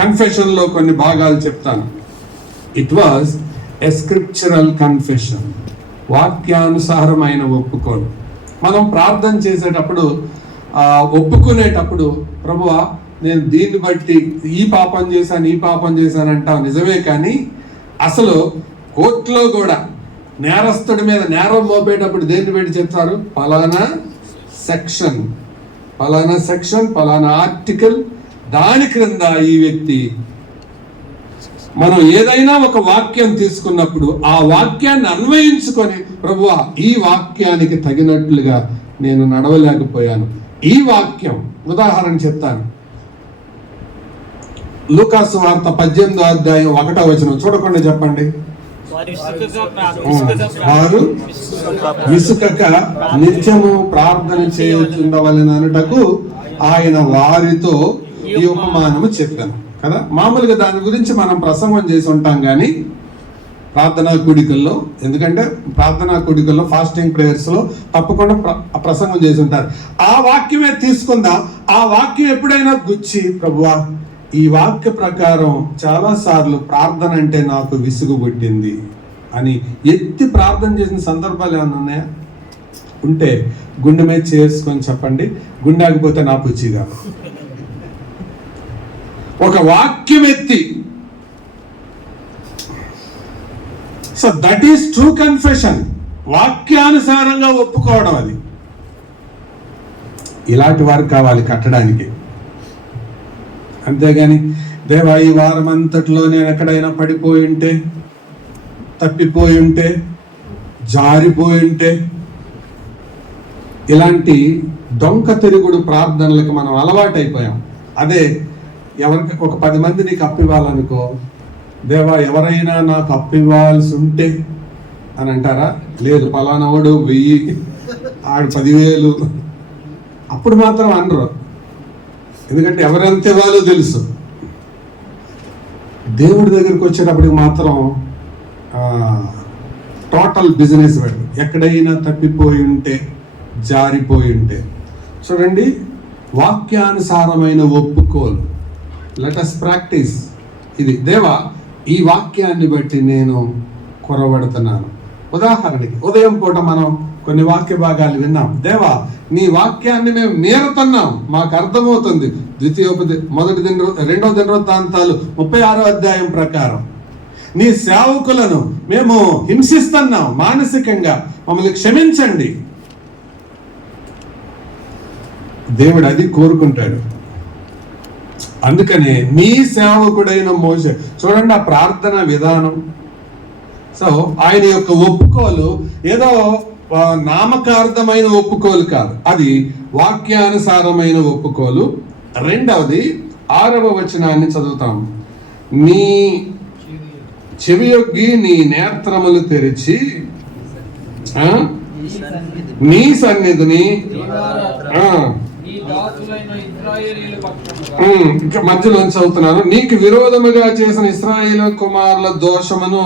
కన్ఫెషన్ లో కొన్ని భాగాలు చెప్తాను. It was a scriptural confession. వాక్యానుసారమైన ఒప్పుకోలు. మనం ప్రార్థన చేసేటప్పుడు ఒప్పుకునేటప్పుడు ప్రభువా నేను దీన్ని బట్టి ఈ పాపం చేశాను అంటావు నిజమే, కానీ అసలు కోర్టులో కూడా నేరస్తుడి మీద నేరం మోపేటప్పుడు దేన్ని బట్టి చెప్తారు? పలానా సెక్షన్, పలానా ఆర్టికల్, దాని క్రింద ఈ వ్యక్తి. మనం ఏదైనా ఒక వాక్యం తీసుకున్నప్పుడు ఆ వాక్యాన్ని అన్వయించుకొని ప్రభువా ఈ వాక్యానికి తగినట్లుగా నేను నడవలేకపోయాను. ఈ వాక్యం ఉదాహరణ చెప్తాను. లూకాసు వార్త 18వ అధ్యాయం 1వ వచనం చూడకుండా చెప్పండి. వారు విసుకక నిత్యము ప్రార్థన చేయుచుండవలెననుటకు ఆయన వారితో ఈ ఉపమానము చెప్పాను కదా. మామూలుగా దాని గురించి మనం ప్రసంగం చేసి ఉంటాం కానీ ప్రార్థనా కూడికల్లో, ఎందుకంటే ప్రార్థనా కూడికల్లో ఫాస్టింగ్ ప్రేయర్స్ లో తప్పకుండా ప్రసంగం చేసి ఉంటారు. ఆ వాక్యమే తీసుకుందాం. ఆ వాక్యం ఎప్పుడైనా గుచ్చి ప్రభువా ఈ వాక్య ప్రకారం చాలా సార్లు ప్రార్థన అంటే నాకు విసుగు పుట్టింది అని ఎత్తి ప్రార్థన చేసిన సందర్భాలు ఏమైనా ఉన్నాయా? ఉంటే గుండె మీద చేసుకొని చెప్పండి. గుండె ఆగిపోతే నా పుచ్చిగా. ఒక వాక్యం ఎత్తి. So that is true confession. వాక్యానుసారంగా ఒప్పుకోవడం. అది ఇలాంటి వారు కావాలి కట్టడానికి. అంతేగాని దేవా ఈ వారం అంతట్లో నేను ఎక్కడైనా పడిపోయి ఉంటే, తప్పిపోయి ఉంటే, జారిపోయి ఉంటే, ఇలాంటి డొంక తిరుగుడు ప్రార్థనలకు మనం అలవాటైపోయాం. అదే ఎవరికి ఒక 10 మంది నీకు అప్పివ్వాలనుకో, దేవా ఎవరైనా నాకు అప్పివ్వాల్సి ఉంటే అని అంటారా? లేదు, పలానావాడు 1000, ఆడు 10,000. అప్పుడు మాత్రం అనరు, ఎందుకంటే ఎవరెంత ఇవ్వాలో తెలుసు. దేవుడి దగ్గరికి వచ్చేటప్పటికి మాత్రం టోటల్ బిజినెస్ పెట్టి ఎక్కడైనా తప్పిపోయి ఉంటే, జారిపోయి ఉంటే. చూడండి, వాక్యానుసారమైన ఒప్పుకోలు. లెట్ us ప్రాక్టీస్ ఇది. దేవా ఈ వాక్యాన్ని బట్టి నేను కొరవడుతున్నాను. ఉదాహరణకి ఉదయం పూట మనం కొన్ని వాక్య భాగాలు విన్నాం. దేవా నీ వాక్యాన్ని మేము మీరుతున్నాం, మాకు అర్థమవుతుంది. 2వ దినవృత్తాంతాలు 36వ అధ్యాయం ప్రకారం నీ సేవకులను మేము హింసిస్తున్నాం మానసికంగా, మమ్మల్ని క్షమించండి. దేవుడు అది కోరుకుంటాడు. అందుకనే నీ సేవకుడైన మోషే, చూడండి ఆ ప్రార్థన విధానం. సో ఆయన యొక్క ఒప్పుకోలు ఏదో నామకార్థమైన ఒప్పుకోలు కాదు, అది వాక్యానుసారమైన ఒప్పుకోలు. రెండవది 6వ వచనాన్ని చదువుతాం. నీ చెవియొగ్గి నీ నేత్రములు తెరిచి నీ సన్నిధిని ఇంకా మధ్యలో చదువుతున్నాను. నీకు విరోధముగా చేసిన ఇశ్రాయేలు కుమారుల దోషమును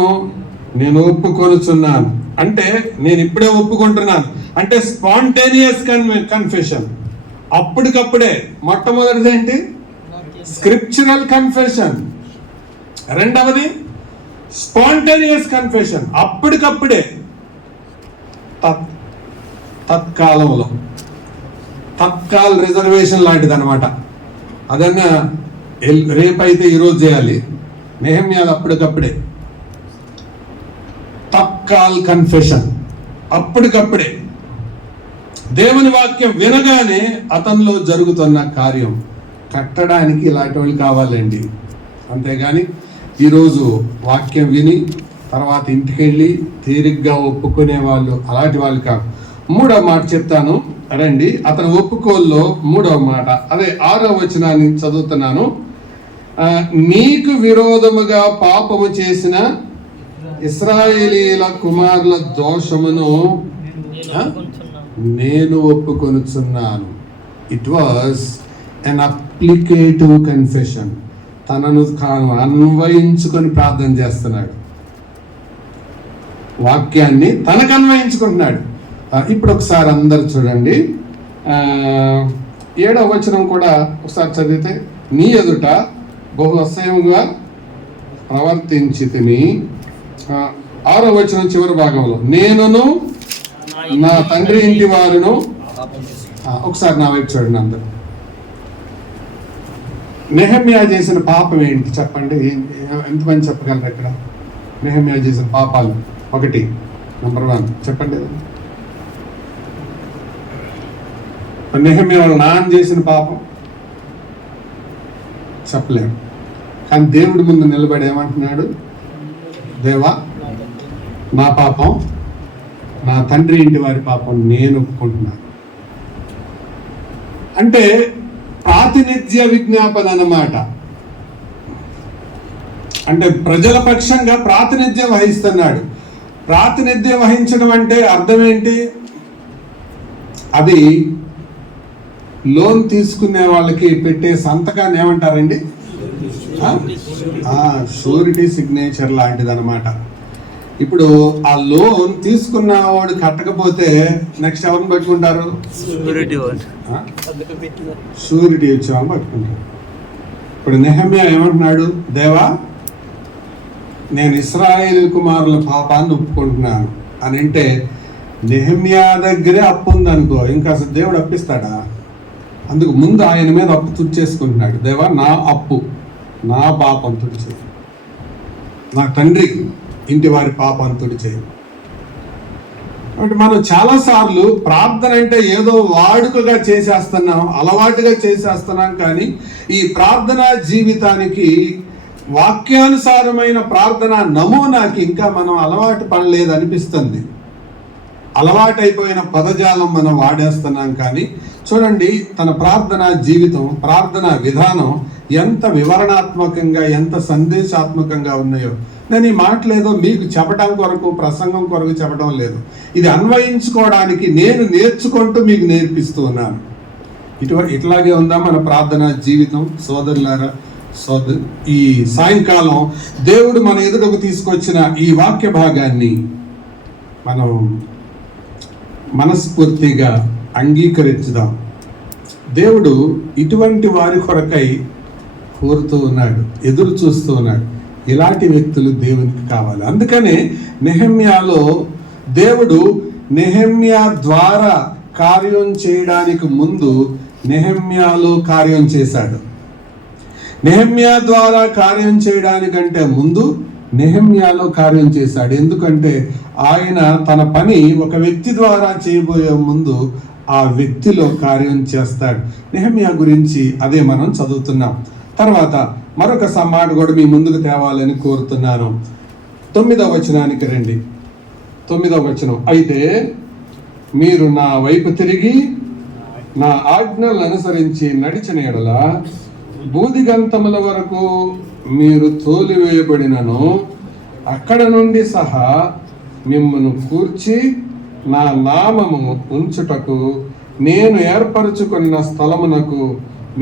నేను ఒప్పుకొనుచున్నాను. అంటే నేను ఇప్పుడే ఒప్పుకుంటున్నాను అంటే స్పాంటేనియస్ కన్ఫెషన్, అప్పటికప్పుడే. మొట్టమొదటిది ఏంటి? Scriptural confession. రెండవది స్పాంటేనియస్ కన్ఫెషన్, అప్పటికప్పుడే, తత్కాలంలో. తత్కాల్ రిజర్వేషన్ లాంటిది అనమాట. అదన్నా రేపైతే ఈరోజు చేయాలి, నెహెమ్యాది అప్పటికప్పుడే. తత్కాల్ కన్ఫెషన్, అప్పటికప్పుడే. దేవుని వాక్యం వినగానే అతనిలో జరుగుతున్న కార్యం. కట్టడానికి ఇలాంటి వాళ్ళు కావాలండి, అంతేగాని ఈరోజు వాక్యం విని తర్వాత ఇంటికి వెళ్ళి తీరిగ్గా ఒప్పుకునే వాళ్ళు అలాంటి వాళ్ళు కాదు. 3వ మాట చెప్తాను రండి. అతను ఒప్పుకోల్లో 3వ మాట, అదే 6వ వచనాన్ని చదువుతున్నాను. నీకు విరోధముగా పాపము చేసిన ఇశ్రాయేలీల కుమారుల దోషమును నేను ఒప్పుకొనుచున్నాను. It was an applicative confession. తనను అన్వయించుకొని ప్రార్థన చేస్తున్నాడు, వాక్యాన్ని తనకు అన్వయించుకుంటున్నాడు. ఇప్పుడు ఒకసారి అందరు చూడండి, 7వ వచనం కూడా ఒకసారి చదివితే, నీ ఎదుట బహు అసహ్యంగా ప్రవర్తించితిని. 6వ వచనం చివరి భాగంలో, నేనును నా తండ్రి ఇంటి వారును. ఒకసారి నా వైపు చూడండి అందరు. నెహెమ్యా చేసిన పాపం ఏంటి చెప్పండి, ఎంతమంది చెప్పగలరు ఇక్కడ? నెహెమ్యా చేసిన పాపాలు 1, నంబర్ 1 చెప్పండి. నెహెమ్యా వాళ్ళ నాన్న చేసిన పాపం చెప్పలేము, కానీ దేవుడి ముందు నిలబడి ఏమంటున్నాడు? దేవా, నా పాపం, నా తండ్రి ఇంటి వారి పాపం నేను ఒప్పుకుంటున్నాను. అంటే ప్రాతినిధ్య విజ్ఞాపన అన్నమాట. అంటే ప్రజల పక్షంగా ప్రాతినిధ్యం వహిస్తున్నాడు. ప్రాతినిధ్యం వహించడం అంటే అర్థం ఏంటి? అది లోన్ తీసుకునే వాళ్ళకి పెట్టే సంతకాన్ని ఏమంటారండి? షూరిటీ సిగ్నేచర్ లాంటిది అనమాట. ఇప్పుడు ఆ లోన్ తీసుకున్న వాడు కట్టకపోతే నెక్స్ట్ ఎవరిని పట్టుకుంటారు? షూరిటీ ఇచ్చేవాళ్ళని పట్టుకుంటారు. ఇప్పుడు నెహెమ్యా ఏమంటున్నాడు? దేవా, నేను ఇశ్రాయేలు కుమారుల పాపాన్ని ఒప్పుకుంటున్నాను అని అంటే, నెహెమ్యా దగ్గరే అప్పు ఉందనుకో, ఇంకా అసలు దేవుడు అప్పిస్తాడా? అందుకు ముందు ఆయన మీద అప్పు తుడిచేసుకుంటున్నాడు. దేవా, నా అప్పు, నా పాపం తుడిచే, నా తండ్రి ఇంటి వారి పాపాన్ని తుడిచే. కాబట్టి మనం చాలాసార్లు ప్రార్థన అంటే ఏదో వాడుకగా చేసేస్తున్నాం, అలవాటుగా చేసేస్తున్నాం. కానీ ఈ ప్రార్థనా జీవితానికి, వాక్యానుసారమైన ప్రార్థన నమూనాకి ఇంకా మనం అలవాటు పడలేదు అనిపిస్తుంది. అలవాటైపోయిన పదజాలం మనం వాడేస్తున్నాం. కానీ చూడండి, తన ప్రార్థనా జీవితం, ప్రార్థనా విధానం ఎంత వివరణాత్మకంగా, ఎంత సందేశాత్మకంగా ఉన్నాయో. నేను ఈ మాటలేదో మీకు చెప్పడం కొరకు, ప్రసంగం కొరకు చెప్పడం లేదు. ఇది అన్వయించుకోవడానికి నేను నేర్చుకుంటూ మీకు నేర్పిస్తూ ఉన్నాను. ఇట్లాగే ఉందా మన ప్రార్థనా జీవితం? సోదరులారా, ఈ సాయంకాలం దేవుడు మన ఎదుటకు తీసుకొచ్చిన ఈ వాక్య భాగాన్ని మనం మనస్ఫూర్తిగా అంగీకరించుదాం. దేవుడు ఇటువంటి వారి కొరకై కోరుతూ ఉన్నాడు, ఎదురు చూస్తూ ఉన్నాడు. ఇలాంటి వ్యక్తులు దేవునికి కావాలి. అందుకనే నెహెమ్యాలో దేవుడు నెహెమ్యా ద్వారా కార్యం చేయడానికి ముందు నెహెమ్యాలో కార్యం చేశాడు. నెహెమ్యా ద్వారా కార్యం చేయడానికంటే ముందు నెహెమ్యాలో కార్యం చేశాడు. ఎందుకంటే ఆయన తన పని ఒక వ్యక్తి ద్వారా చేయబోయే ముందు ఆ వ్యక్తిలో కార్యం చేస్తాడు. నెహెమ్యా గురించి అదే మనం చదువుతున్నాం. తర్వాత మరొక మాట కూడా మీ ముందుకు తేవాలని కోరుతున్నాను. 9వ వచనానికి రండి. 9వ వచనం, అయితే మీరు నా వైపు తిరిగి నా ఆజ్ఞలను అనుసరించి నడిచిన ఎడల బూదిగంతముల వరకు మీరు తోలివేయబడినను అక్కడ నుండి సహా మిమ్మను కూర్చి నా నామము ఉంచుటకు నేను ఏర్పరచుకున్న స్థలమునకు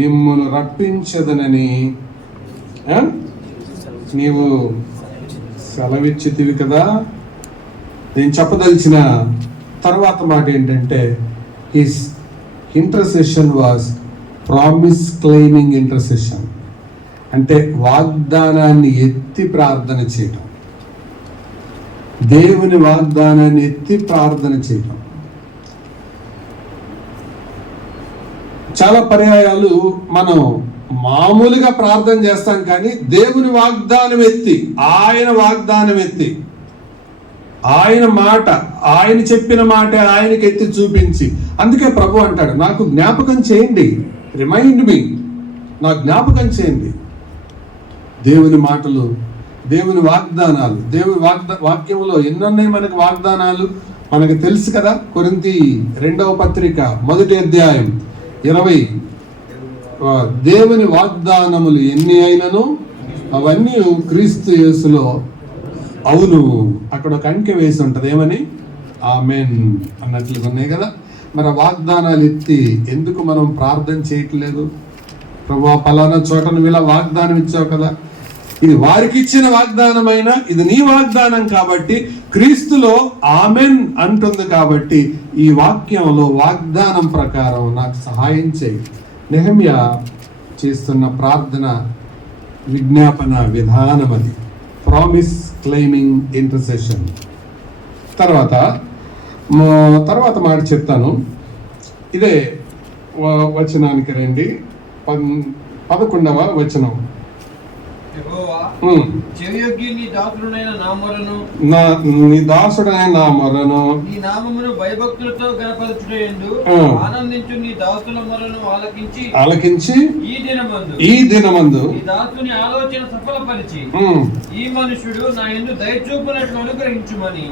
మిమ్మను రప్పించదనని నీవు సెలవిచ్చితివి కదా. నేను చెప్పదలిచిన తర్వాత మాట ఏంటంటే, his intercession was promise claiming intercession. అంటే వాగ్దానాన్ని ఎత్తి ప్రార్థన చేయటం, దేవుని వాగ్దానాన్ని ఎత్తి ప్రార్థన చేయటం. చాలా పర్యాయాలు మనం మామూలుగా ప్రార్థన చేస్తాం, కానీ దేవుని వాగ్దానం ఎత్తి, ఆయన వాగ్దానం ఎత్తి, ఆయన మాట, ఆయన చెప్పిన మాట ఆయనకి ఎత్తి చూపించి, అందుకే ప్రభు అంటాడు, నాకు జ్ఞాపకం చేయండి, రిమైండ్ మీ, నా జ్ఞాపకం చేయండి. దేవుని మాటలు, దేవుని వాగ్దానాలు, దేవుని వాక్యంలో ఎన్నున్నాయి మనకు వాగ్దానాలు, మనకు తెలుసు కదా. కొరింథీ 2వ పత్రిక 1వ అధ్యాయం 20, దేవుని వాగ్దానములు ఎన్ని అయినను అవన్నీ క్రీస్తు యేసులో అవును. అక్కడ ఒక అంకె వేసి ఉంటుంది, ఏమని? ఆమెన్ అన్నట్లుగా ఉన్నాయి కదా. మరి వాగ్దానాలు ఎత్తి ఎందుకు మనం ప్రార్థన చేయట్లేదు? ప్రభువా పలానా చోట నువ్వు ఇలా వాగ్దానం ఇచ్చావు కదా, ఇది వారికి ఇచ్చిన వాగ్దానమైనా ఇది నీ వాగ్దానం కాబట్టి, క్రీస్తులో ఆమెన్ అంటుంది కాబట్టి, ఈ వాక్యంలో వాగ్దానం ప్రకారం నాకు సహాయం చేయి. నెహెమ్యా చేస్తున్న ప్రార్థన విజ్ఞాపన విధానం అది, ప్రామిస్ క్లెయిమింగ్ ఇంటర్సెషన్. తర్వాత మాట చెప్తాను. ఇదే వచనానికి రండి, 11వ వచనం. నీ దాసుడైన నా మొరను నీ నామమును భయభక్తులతో గణపరచుటయందు ఆనందించు నీ దాసుల మొరను ఆలకించి ఈ దినమందు నీ దాసుని ఆలోచన సఫలపరిచి ఈ మనుషుడు నా యందు దయచూపునట్లు అనుగ్రహించుమని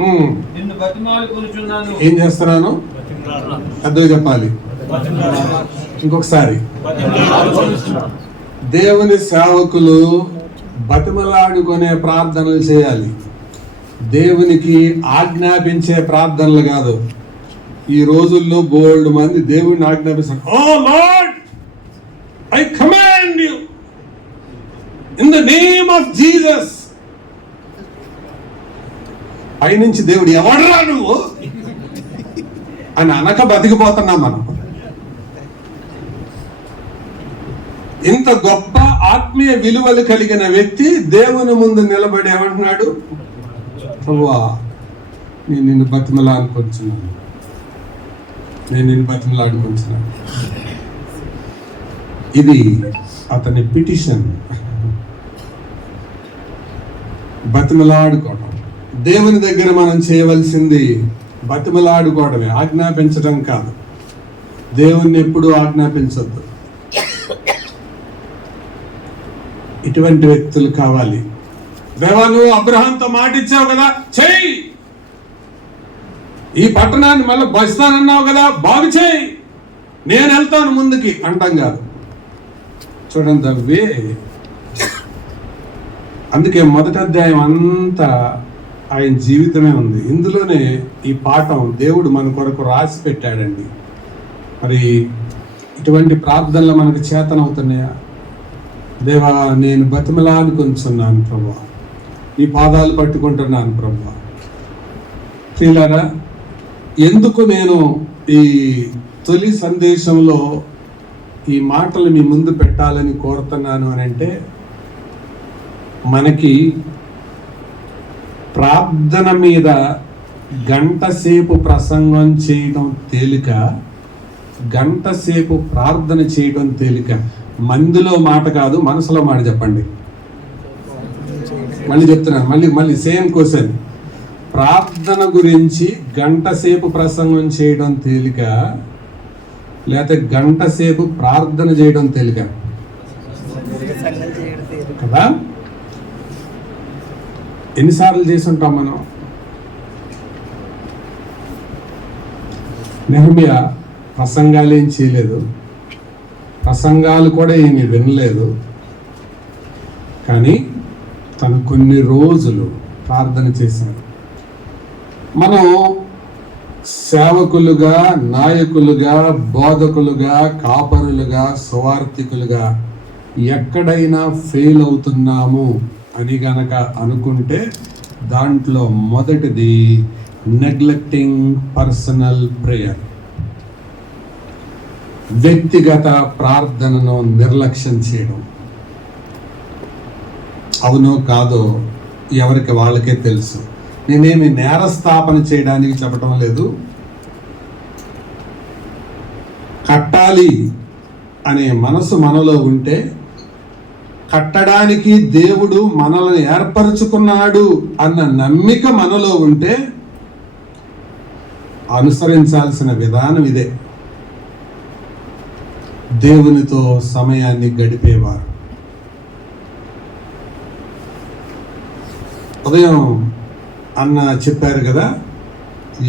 నిన్ను బతిమాలుకొనుచున్నాను. ఏం చేస్తున్నాను? పెద్దగా చెప్పాలి ఇంకొకసారి. దేవుని సేవకులు బతిమలాడుకునే ప్రార్థనలు చేయాలి, దేవునికి ఆజ్ఞాపించే ప్రార్థనలు కాదు. ఈ రోజుల్లో బోల్డ్ మంది దేవుడిని ఆజ్ఞాపిస్తారు. O Lord, I command you in the name of Jesus. పైనుంచి దేవుడు ఎవడరా నువ్వు అని అనక బతికిపోతున్నాం మనం. ఇంత గొప్ప ఆత్మీయ విలువలు కలిగిన వ్యక్తి దేవుని ముందు నిలబడి ఏమంటున్నాడు? ప్రభువా నేను నిన్ను బతిమలాడుకొంచున్నాను. ఇది అతని పిటిషన్, బతిమలాడుకోవడం. దేవుని దగ్గర మనం చేయవలసింది బతిమలాడుకోవడమే, ఆజ్ఞాపించడం కాదు. దేవుణ్ణి ఎప్పుడూ ఆజ్ఞాపించొద్దు. ఇటువంటి వ్యక్తులు కావాలి. దేవా నువ్వు అబ్రహాంతో మాట ఇచ్చావు కదా, చెయ్యి. ఈ పట్టణాన్ని మళ్ళీ బస్తానన్నావు కదా, బాగు చేయి, నేను వెళ్తాను ముందుకి అంటాం కాదు. చూడండి వే. అందుకే 1వ అధ్యాయం అంతా ఆయన జీవితమే ఉంది. ఇందులోనే ఈ పాఠం దేవుడు మన కొరకు రాసి పెట్టాడండి. మరి ఇటువంటి ప్రార్థనలు మనకు చేతనవుతున్నాయా? దేవా నేను బతిమలాడుకొంచున్నాను ప్రభువా, నీ పాదాలు పట్టుకుంటున్నాను ప్రభువా. ప్రియులారా, ఎందుకు నేను ఈ తొలి సందేశంలో ఈ మాటలు మీ ముందు పెట్టాలని కోరుతున్నాను అని అంటే, మనకి ప్రార్థన మీద గంట సేపు ప్రసంగం చేయడం తేలిక, గంట సేపు ప్రార్థన చేయడం తేలిక. మందిలో మాట కాదు, మనసులో మాట చెప్పండి. మళ్ళీ చెప్తున్నాను, మళ్ళీ సేమ్ క్వశ్చన్. ప్రార్థన గురించి గంట సేపు ప్రసంగం చేయడం తేలిక, లేకపోతే గంట సేపు ప్రార్థన చేయడం తేలిక? కదా. ఎన్నిసార్లు చేసి ఉంటాం మనం? నెహెమ్యా ప్రసంగాలు ఏం చేయలేదు, ప్రసంగాలు కూడా ఏమి వినలేదు, కానీ తను కొన్ని రోజులు ప్రార్థన చేశాడు. మనం సేవకులుగా, నాయకులుగా, బోధకులుగా, కాపరులుగా, సువార్థికులుగా ఎక్కడైనా ఫెయిల్ అవుతున్నాము అని గనక అనుకుంటే దాంట్లో మొదటిది నెగ్లెక్టింగ్ పర్సనల్ ప్రేయర్. వ్యక్తిగత ప్రార్థనను నిర్లక్ష్యం చేయడం. అవునో కాదో ఎవరికి వాళ్ళకే తెలుసు. నేనేమి నేరస్థాపన చేయడానికి చెప్పటం లేదు. కట్టాలి అనే మనసు మనలో ఉంటే, కట్టడానికి దేవుడు మనల్ని ఏర్పరచుకున్నాడు అన్న నమ్మిక మనలో ఉంటే అనుసరించాల్సిన విధానం ఇదే. దేవునితో సమయాన్ని గడిపేవారు. ఉదయం అన్న చెప్పారు కదా,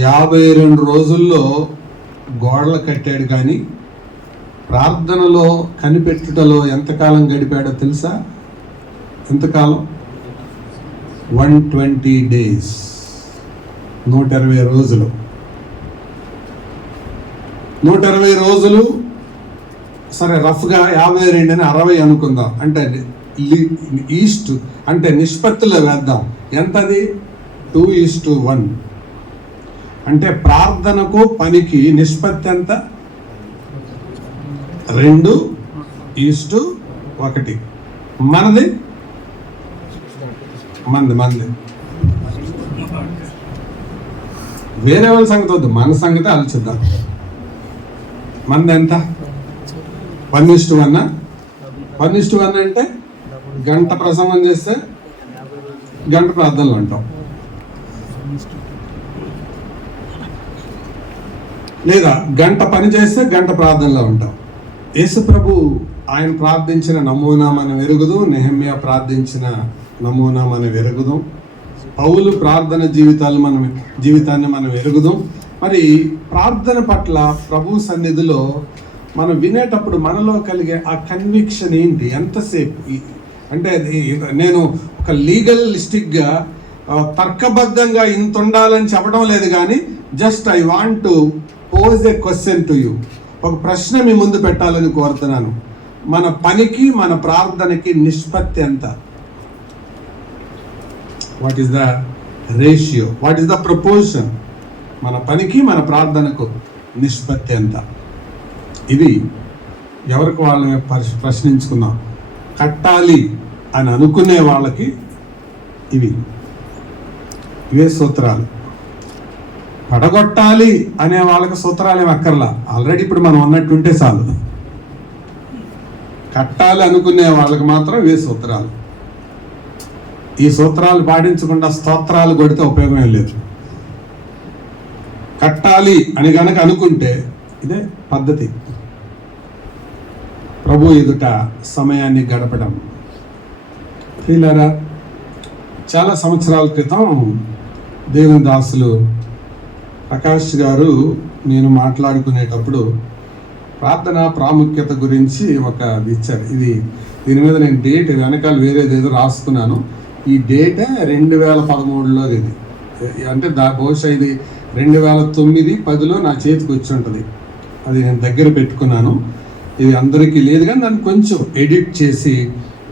52 రోజుల్లో గోడలు కట్టాడు, కానీ ప్రార్థనలో కనిపెట్టుటలో ఎంతకాలం గడిపాడో తెలుసా? ఎంతకాలం? 120 days, 120 రోజులు. 120 రోజులు సరే, రఫ్గా 52 అని 60 అనుకుందాం. అంటే ఈస్ట్ అంటే నిష్పత్తిలో వేద్దాం. ఎంతది? 2:1. అంటే ప్రార్థనకు పనికి నిష్పత్తి ఎంత? 2:1. మనది వేరే వాళ్ళ సంగతి వద్దు, మన సంగతి ఆలోచిద్దాం. మనది ఎంత? 1:1. 1:1 అంటే గంట ప్రసంగం చేస్తే గంట ప్రార్థనలు అంటాం, లేదా గంట పని చేస్తే గంట ప్రార్థనలో ఉంటాం. యేసు ప్రభు ఆయన ప్రార్థించిన నమూనా మనం ఎరుగుదాం, నెహెమ్యా ప్రార్థించిన నమూనా మనం ఎరుగుదాం, పౌలు ప్రార్థన జీవితాన్ని మనం ఎరుగుదాం. మరి ప్రార్థన పట్ల ప్రభు సన్నిధిలో మనం వినేటప్పుడు మనలో కలిగే ఆ కన్విక్షన్ ఏంటి? ఎంతసేపు అంటే నేను ఒక లీగలిస్టిక్గా తర్కబద్ధంగా ఇంత ఉండాలని చెప్పడం లేదు, కానీ just I want to pose A question to you. ఒక ప్రశ్న మీ ముందు పెట్టాలని కోరుతున్నాను. మన పనికి మన ప్రార్థనకి నిష్పత్తి ఎంత? What is the ratio? What is the proportion? మన పనికి మన ప్రార్థనకు నిష్పత్తి ఎంత? ఇది ఎవరికి వాళ్ళని ప్రశ్నించుకుందాం. కట్టాలి అని అనుకునే వాళ్ళకి ఇవే సూత్రాలు. పడగొట్టాలి అనే వాళ్ళకి సూత్రాలు ఏమి అక్కర్లా, ఆల్రెడీ ఇప్పుడు మనం అన్నట్టుంటే చాలు. కట్టాలి అనుకునే వాళ్ళకి మాత్రం ఇవే సూత్రాలు. ఈ సూత్రాలు పాటించకుండా స్తోత్రాలు కొడితే ఉపయోగం ఏం లేదు. కట్టాలి అని గనక అనుకుంటే ఇదే పద్ధతి. ప్రభు ఎదుట సమయాన్ని గడపడం. ప్రియులారా, చాలా సంవత్సరాల క్రితం దేవుని దాసులు ప్రకాష్ గారు నేను మాట్లాడుకునేటప్పుడు ప్రార్థన ప్రాముఖ్యత గురించి ఒక ఇచ్చారు. దీని మీద నేను డేట్ వెనకాల వేరేదేదో రాసుకున్నాను. ఈ డేట్ 2013లో ఇది. అంటే బహుశా ఇది 2009-10లో నా చేతికి వచ్చి ఉంటుంది. అది నేను దగ్గర పెట్టుకున్నాను. ఇది అందరికీ లేదు, కానీ దాన్ని కొంచెం ఎడిట్ చేసి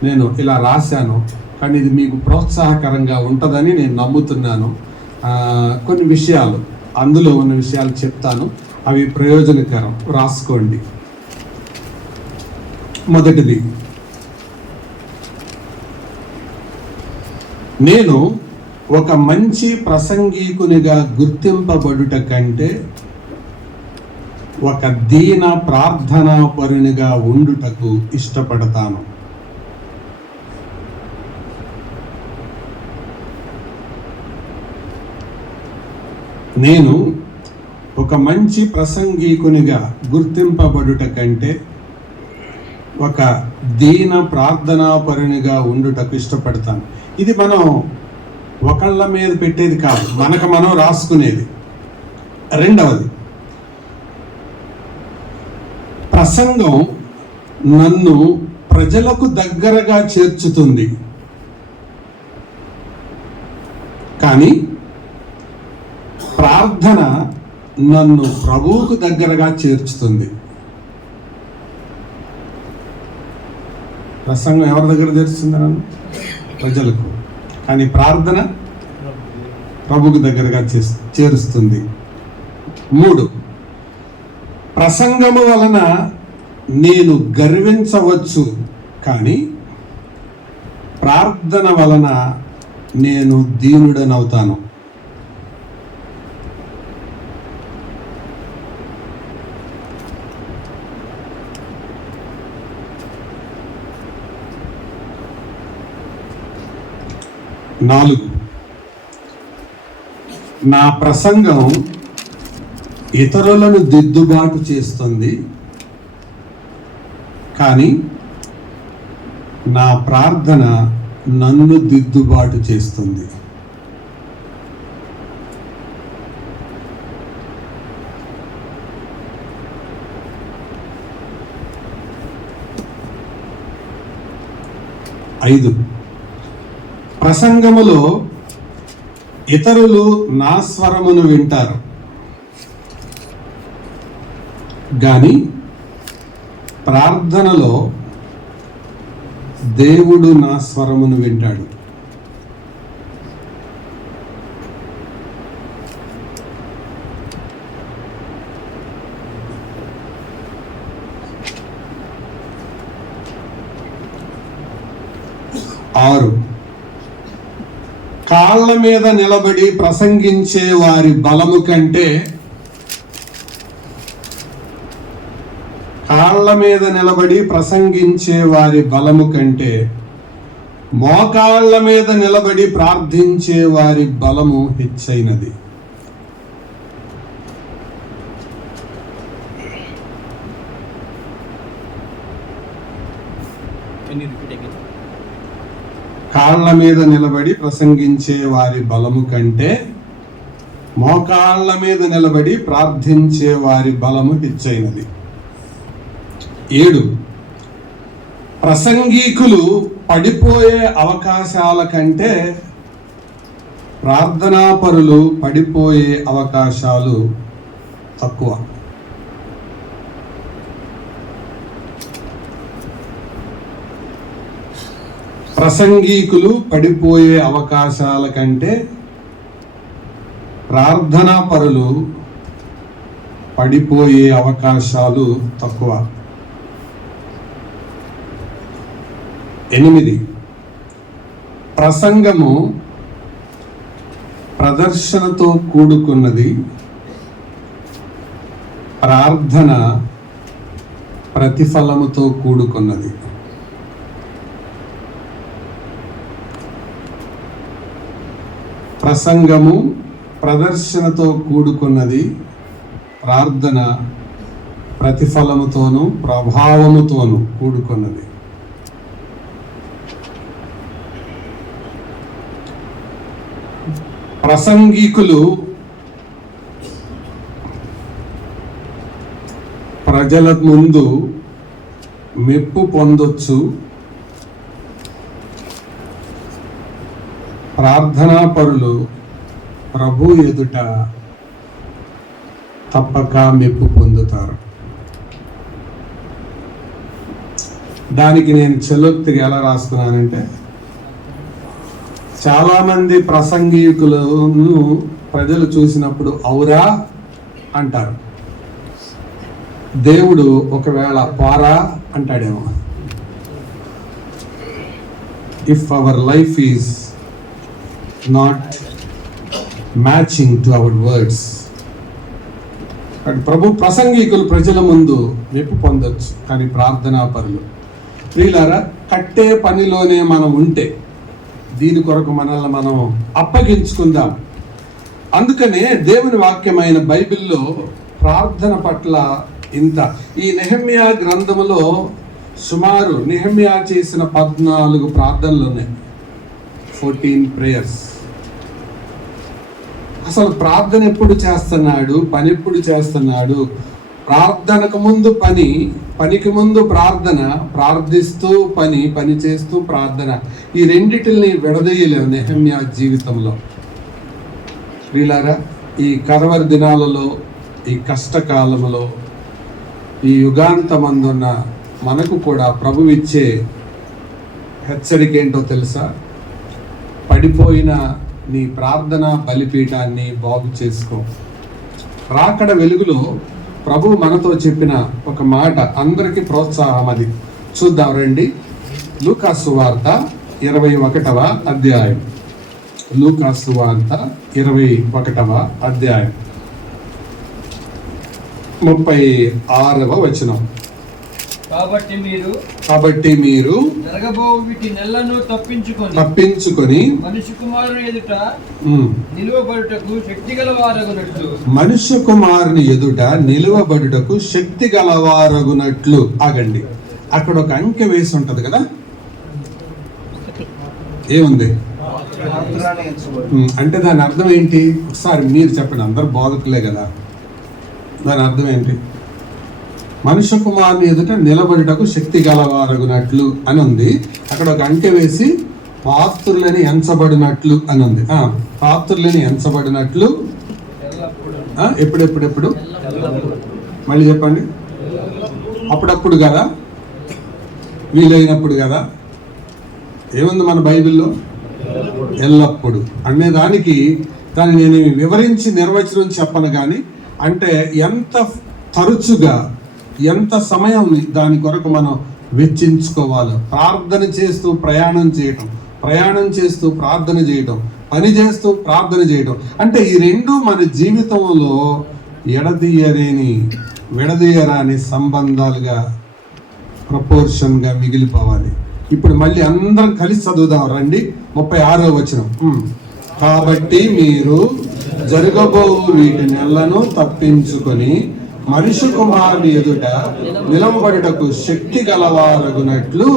నేను ఇలా రాశాను. కానీ ఇది మీకు ప్రోత్సాహకరంగా ఉంటుందని నేను నమ్ముతున్నాను. కొన్ని విషయాలు, అందులో ఉన్న విషయాలు చెప్తాను, అవి ప్రయోజనకరం, రాసుకోండి. మొదటిది, నేను ఒక మంచి ప్రసంగీకునిగా గుర్తింపబడుట కంటే ఒక దీన ప్రార్థనాపరునిగా ఉండుటకు ఇష్టపడతాను. నేను ఒక మంచి ప్రసంగీకునిగా గుర్తింపబడుట కంటే ఒక దీన ప్రార్థనాపరునిగా ఉండుటకు ఇష్టపడతాను. ఇది మనం ఒకళ్ళ మీద పెట్టేది కాదు, మనకు మనం రాసుకునేది. రెండవది, ప్రసంగం నన్ను ప్రజలకు దగ్గరగా చేర్చుతుంది, కానీ ప్రార్థన నన్ను ప్రభువుకు దగ్గరగా చేర్చుతుంది. ప్రసంగం ఎవరి దగ్గర చేర్చుతుంది? నన్ను ప్రజలకు. కానీ ప్రార్థన ప్రభువుకు దగ్గరగా చేరుస్తుంది. 3, ప్రసంగము వలన నేను గర్వించవచ్చు, కానీ ప్రార్థన వలన నేను దీనుడనవుతాను. నాలుగు, నా ప్రసంగం ఇతరులను దిద్దుబాటు చేస్తుంది, కానీ నా ప్రార్థన నన్ను దిద్దుబాటు చేస్తుంది. ఐదు, ప్రసంగములో ఇతరులు నా స్వరమును వింటారు, కానీ ప్రార్థనలో దేవుడు నా స్వరమును వింటాడు. 6, కాళ్ళ మీద నిలబడి ప్రసంగించే వారి బలము కంటే మోకాళ్ళ మీద నిలబడి ప్రార్థించే వారి బలము హెచ్చైనది. కాళ్ళ మీద నిలబడి ప్రసంగించే వారి బలము కంటే మోకాళ్ళ మీద నిలబడి ప్రార్థించే వారి బలము హెచ్చైనది. 7, ప్రసంగికులు పడిపోయే అవకాశాల కంటే ప్రార్థనాపరులు పడిపోయే అవకాశాలు తక్కువ. ప్రసంగికులు పడిపోయే అవకాశాల కంటే ప్రార్థనాపరులు పడిపోయే అవకాశాలు తక్కువ. 8, ప్రసంగము ప్రదర్శనతో కూడుకున్నది, ప్రార్థన ప్రతిఫలముతో కూడుకున్నది. ప్రసంగము ప్రదర్శనతో కూడుకున్నది, ప్రార్థన ప్రతిఫలముతోను ప్రభావముతోను కూడుకున్నది. ప్రసంగికులు ప్రజల ముందు మెప్పు పొందొచ్చు, ప్రార్థనాపరులు ప్రభు ఎదుట తప్పక మెప్పు పొందుతారు. దానికి నేను చెల్లొత్తిగా ఎలా రాసుకున్నానంటే, చాలామంది ప్రసంగికులను ప్రజలు చూసినప్పుడు ఔరా అంటారు, దేవుడు ఒకవేళ పారా అంటాడేమో. If our life is not matching to our words. ప్రభు ప్రసంగికులు ప్రజల ముందు మెప్పు పొందొచ్చు, కానీ ప్రార్థనాపరులు. ప్రియులారా, కట్టే పనిలోనే మనం ఉంటే దీని కొరకు మనల్ని మనం అప్పగించుకుందాం. అందుకనే దేవుని వాక్యమైన బైబిల్లో ప్రార్థన పట్ల ఇంత, ఈ నెహెమ్యా గ్రంథములో సుమారు నెహెమ్యా చేసిన 14 ప్రార్థనలు ఉన్నాయి, 14 ప్రేయర్స్. అసలు ప్రార్థన ఎప్పుడు చేస్తున్నాడు, పని ఎప్పుడు చేస్తున్నాడు, ప్రార్థనకు ముందు పని, పనికి ముందు ప్రార్థన, ప్రార్థిస్తూ పని, పని చేస్తూ ప్రార్థన, ఈ రెండిటిని విడదీయలేము నెహెమ్యా జీవితంలో. వీళ్ళారా, ఈ కడవరి దినాలలో, ఈ కష్టకాలంలో, ఈ యుగాంతమందున్న మనకు కూడా ప్రభువు ఇచ్చే హెచ్చరిక ఏంటో తెలుసా? పడిపోయిన నీ ప్రార్థన బలిపీఠాన్ని బాగు చేసుకో. రాకడ వెలుగులో ప్రభు మనతో చెప్పిన ఒక మాట అందరికీ ప్రోత్సాహం. అది చూద్దాం రండి. లూకా సువార్త 21వ అధ్యాయం. లూకా సువార్త 21వ అధ్యాయం 36వ వచనం. కాబట్టి మీరు జరగబో వీటి నెలను తప్పించుకొని మనుష్య కుమారుని ఎదుట నిలువబడుటకు శక్తి గలవారగునట్లు. ఆగండి, అక్కడ ఒక అంకె వేసి ఉంటది కదా, ఏముంది అంటే దాని అర్థం ఏంటి? ఒకసారి మీరు చెప్పండి, అందరు బోధకులే కదా. దాని అర్థం ఏంటి? మనుష్య కుమారుని ఎదుట నిలబడుటకు శక్తి గలవారగునట్లు అని ఉంది. అక్కడ ఒక అంకె వేసి పాత్రులని ఎంచబడినట్లు అని ఉంది. పాత్రులని ఎంచబడినట్లు ఎప్పుడెప్పుడెప్పుడు మళ్ళీ చెప్పండి. అప్పుడప్పుడు కదా, వీలైనప్పుడు కదా. ఏముంది మన బైబిల్లో? ఎల్లప్పుడు అనే దానికి దాన్ని నేను వివరించి నిర్వచనం చెప్పను కానీ, అంటే ఎంత తరచుగా, ఎంత సమయం దాని కొరకు మనం వెచ్చించుకోవాలో. ప్రార్థన చేస్తూ ప్రయాణం చేయటం, ప్రయాణం చేస్తూ ప్రార్థన చేయటం, పని చేస్తూ ప్రార్థన చేయటం, అంటే ఈ రెండు మన జీవితంలో విడదీయరాని సంబంధాలుగా, ప్రపోర్షన్గా మిగిలిపోవాలి. ఇప్పుడు మళ్ళీ అందరం కలిసి చదువుదాం రండి. 36వ వచనం. కాబట్టి మీరు జరగబో వీటి నెలను తప్పించుకొని మనుష్య కుమారుని ఎదుట నిలవబడుటకు శక్తి గలవారగునట్లు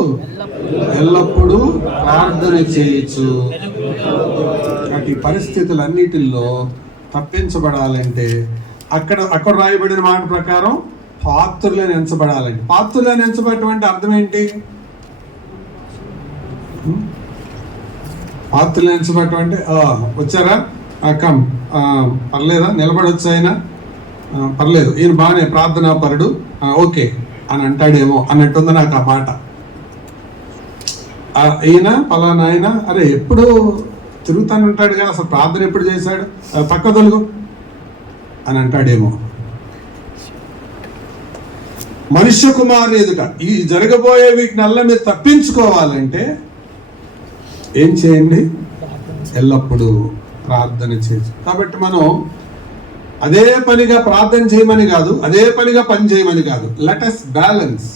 ఎల్లప్పుడూ ప్రార్థన చేయొచ్చు. అటు పరిస్థితులన్నిటిల్లో తప్పించబడాలంటే అక్కడ రాయబడిన మాట ప్రకారం పాత్రులను ఎంచబడాలంటే, పాత్రులను ఎంచబడటం అంటే అర్థం ఏంటి? పాత్రలు ఎంచబడటం అంటే వచ్చారా, కమ్, పర్లేదా, నిలబడొచ్చు, అయినా పర్లేదు, ఈయన బాగానే ప్రార్థనా పరుడు, ఓకే అని అంటాడేమో అన్నట్టుంది నాకు ఆ మాట. ఈయన పలానా ఆయన, అరే ఎప్పుడు తిరుగుతాను ఉంటాడు కదా, అసలు ప్రార్థన ఎప్పుడు చేశాడు, పక్క తొలుగు అని అంటాడేమో. మనుష్య కుమారుని ఎదుట ఈ జరగబోయే వీటినల్లా మీరు తప్పించుకోవాలంటే ఏం చేయండి? ఎల్లప్పుడూ ప్రార్థన చేయొచ్చు. కాబట్టి మనం అదే పనిగా ప్రార్థన చేయమని కాదు, అదే పనిగా పని చేయమని కాదు. Let us balance.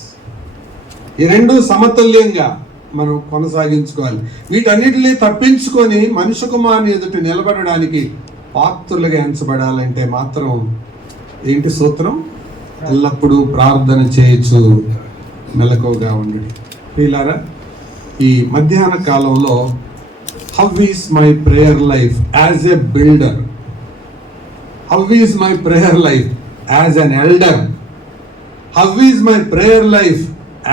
ఈ రెండు సమతుల్యంగా మనం కొనసాగించుకోవాలి. వీటన్నిటిని తప్పించుకొని మనుష్య కుమారుని ఎదుట నిలబడడానికి పాత్రులుగా ఎంచబడాలంటే మాత్రం ఏంటి సూత్రం? ఎల్లప్పుడూ ప్రార్థన చేయొచ్చు, మెలకువగా ఉండండి. వీళ్ళారా, ఈ మధ్యాహ్న కాలంలో how is my prayer life as a builder, how is my prayer life as an elder, how is my prayer life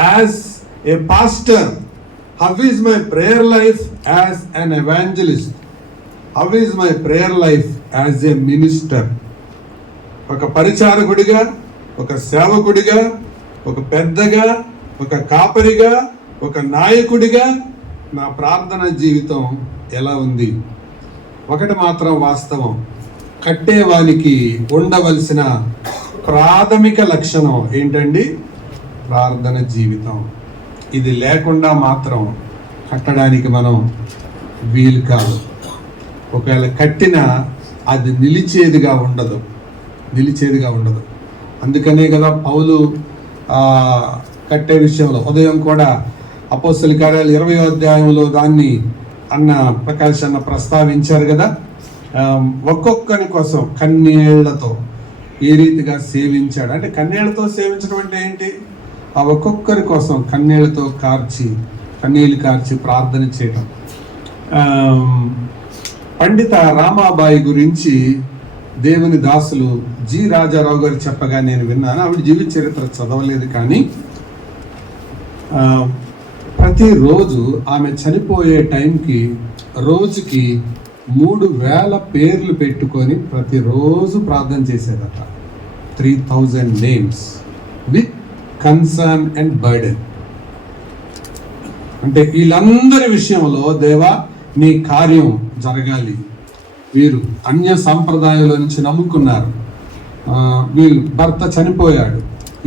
as a pastor, how is my prayer life as an evangelist, how is my prayer life as a minister. ఒక పరిచారకుడిగా, ఒక సేవకుడిగా, ఒక పెద్దగా, ఒక కాపరిగా, ఒక నాయకుడిగా నా ప్రార్థన జీవితం ఎలా ఉంది? ఒకటి మాత్రం వాస్తవం, కట్టేవానికి ఉండవలసిన ప్రాథమిక లక్షణం ఏంటండి? ప్రార్థన జీవితం. ఇది లేకుండా మాత్రం కట్టడానికి మనం వీలు కాదు. ఒకవేళ కట్టినా అది నిలిచేదిగా ఉండదు. అందుకనే కదా పౌలు కట్టే విషయంలో ఉదయం కూడా అపోస్తల కార్యాలు 20వ అధ్యాయంలో దాన్ని ప్రకాష్ అన్న ప్రస్తావించారు కదా. ఒక్కొక్కరి కోసం కన్నీళ్లతో ఏ రీతిగా సేవించాడు అంటే, కన్నీళ్లతో సేవించడం అంటే ఏంటి? ఆ ఒక్కొక్కరి కోసం కన్నీళ్లు కార్చి ప్రార్థన చేయటం. పండిత రామాబాయి గురించి దేవుని దాసులు జి రాజారావు గారు చెప్పగా నేను విన్నాను. ఆవిడ జీవిత చరిత్ర చదవలేదు, కానీ ప్రతిరోజు ఆమె చనిపోయే టైంకి రోజుకి 3000 పేర్లు పెట్టుకొని ప్రతిరోజు ప్రార్థన చేసేదట. 3000 names with concern and burden. అంటే వీళ్ళందరి విషయంలో దేవా నీ కార్యం జరగాలి. వీరు అన్య సంప్రదాయాల నుంచి నమ్ముకున్నారు, వీళ్ళు భర్త చనిపోయాడు,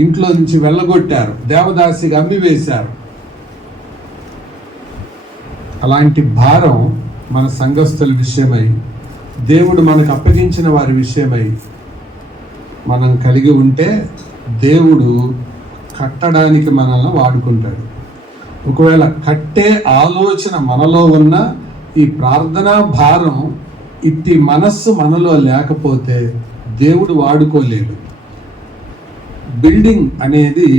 ఇంట్లో నుంచి వెళ్ళగొట్టారు, దేవదాసిగా అమ్మివేశారు. అలాంటి భారం మన సంఘస్థుల విషయమై, దేవుడు మనకు అప్పగించిన వారి విషయమై మనం కలిగి ఉంటే దేవుడు కట్టడానికి మనల్ని వాడుకుంటాడు. ఒకవేళ కట్టే ఆలోచన మనలో ఉన్న ఈ ప్రార్థనా భారం, ఇట్టి మనస్సు మనలో లేకపోతే దేవుడు వాడుకోలేడు. బిల్డింగ్ అనేది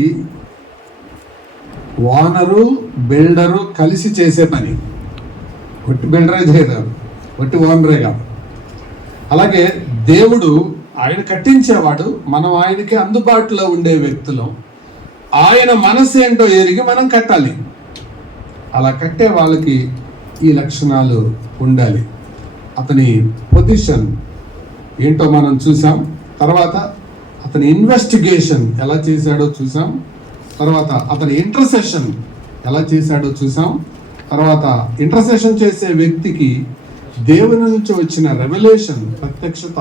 ఓనరు బిల్డరు కలిసి చేసే పని. ఒట్టి బిల్డరే చేయరు, ఒట్టి ఓనరే కాదు. అలాగే దేవుడు ఆయన కట్టించేవాడు, మనం ఆయనకి అందుబాటులో ఉండే వ్యక్తులం. ఆయన మనసు ఏంటో ఎరిగి మనం కట్టాలి. అలా కట్టే వాళ్ళకి ఈ లక్షణాలు ఉండాలి. అతని పొజిషన్ ఏంటో మనం చూసాం. తర్వాత అతని ఇన్వెస్టిగేషన్ ఎలా చేశాడో చూసాం. తర్వాత అతని ఇంటర్సెషన్ ఎలా చేశాడో చూసాం. తర్వాత ఇంటర్సెషన్ చేసే వ్యక్తికి దేవుని నుంచి వచ్చిన రెవల్యూషన్, ప్రత్యక్షత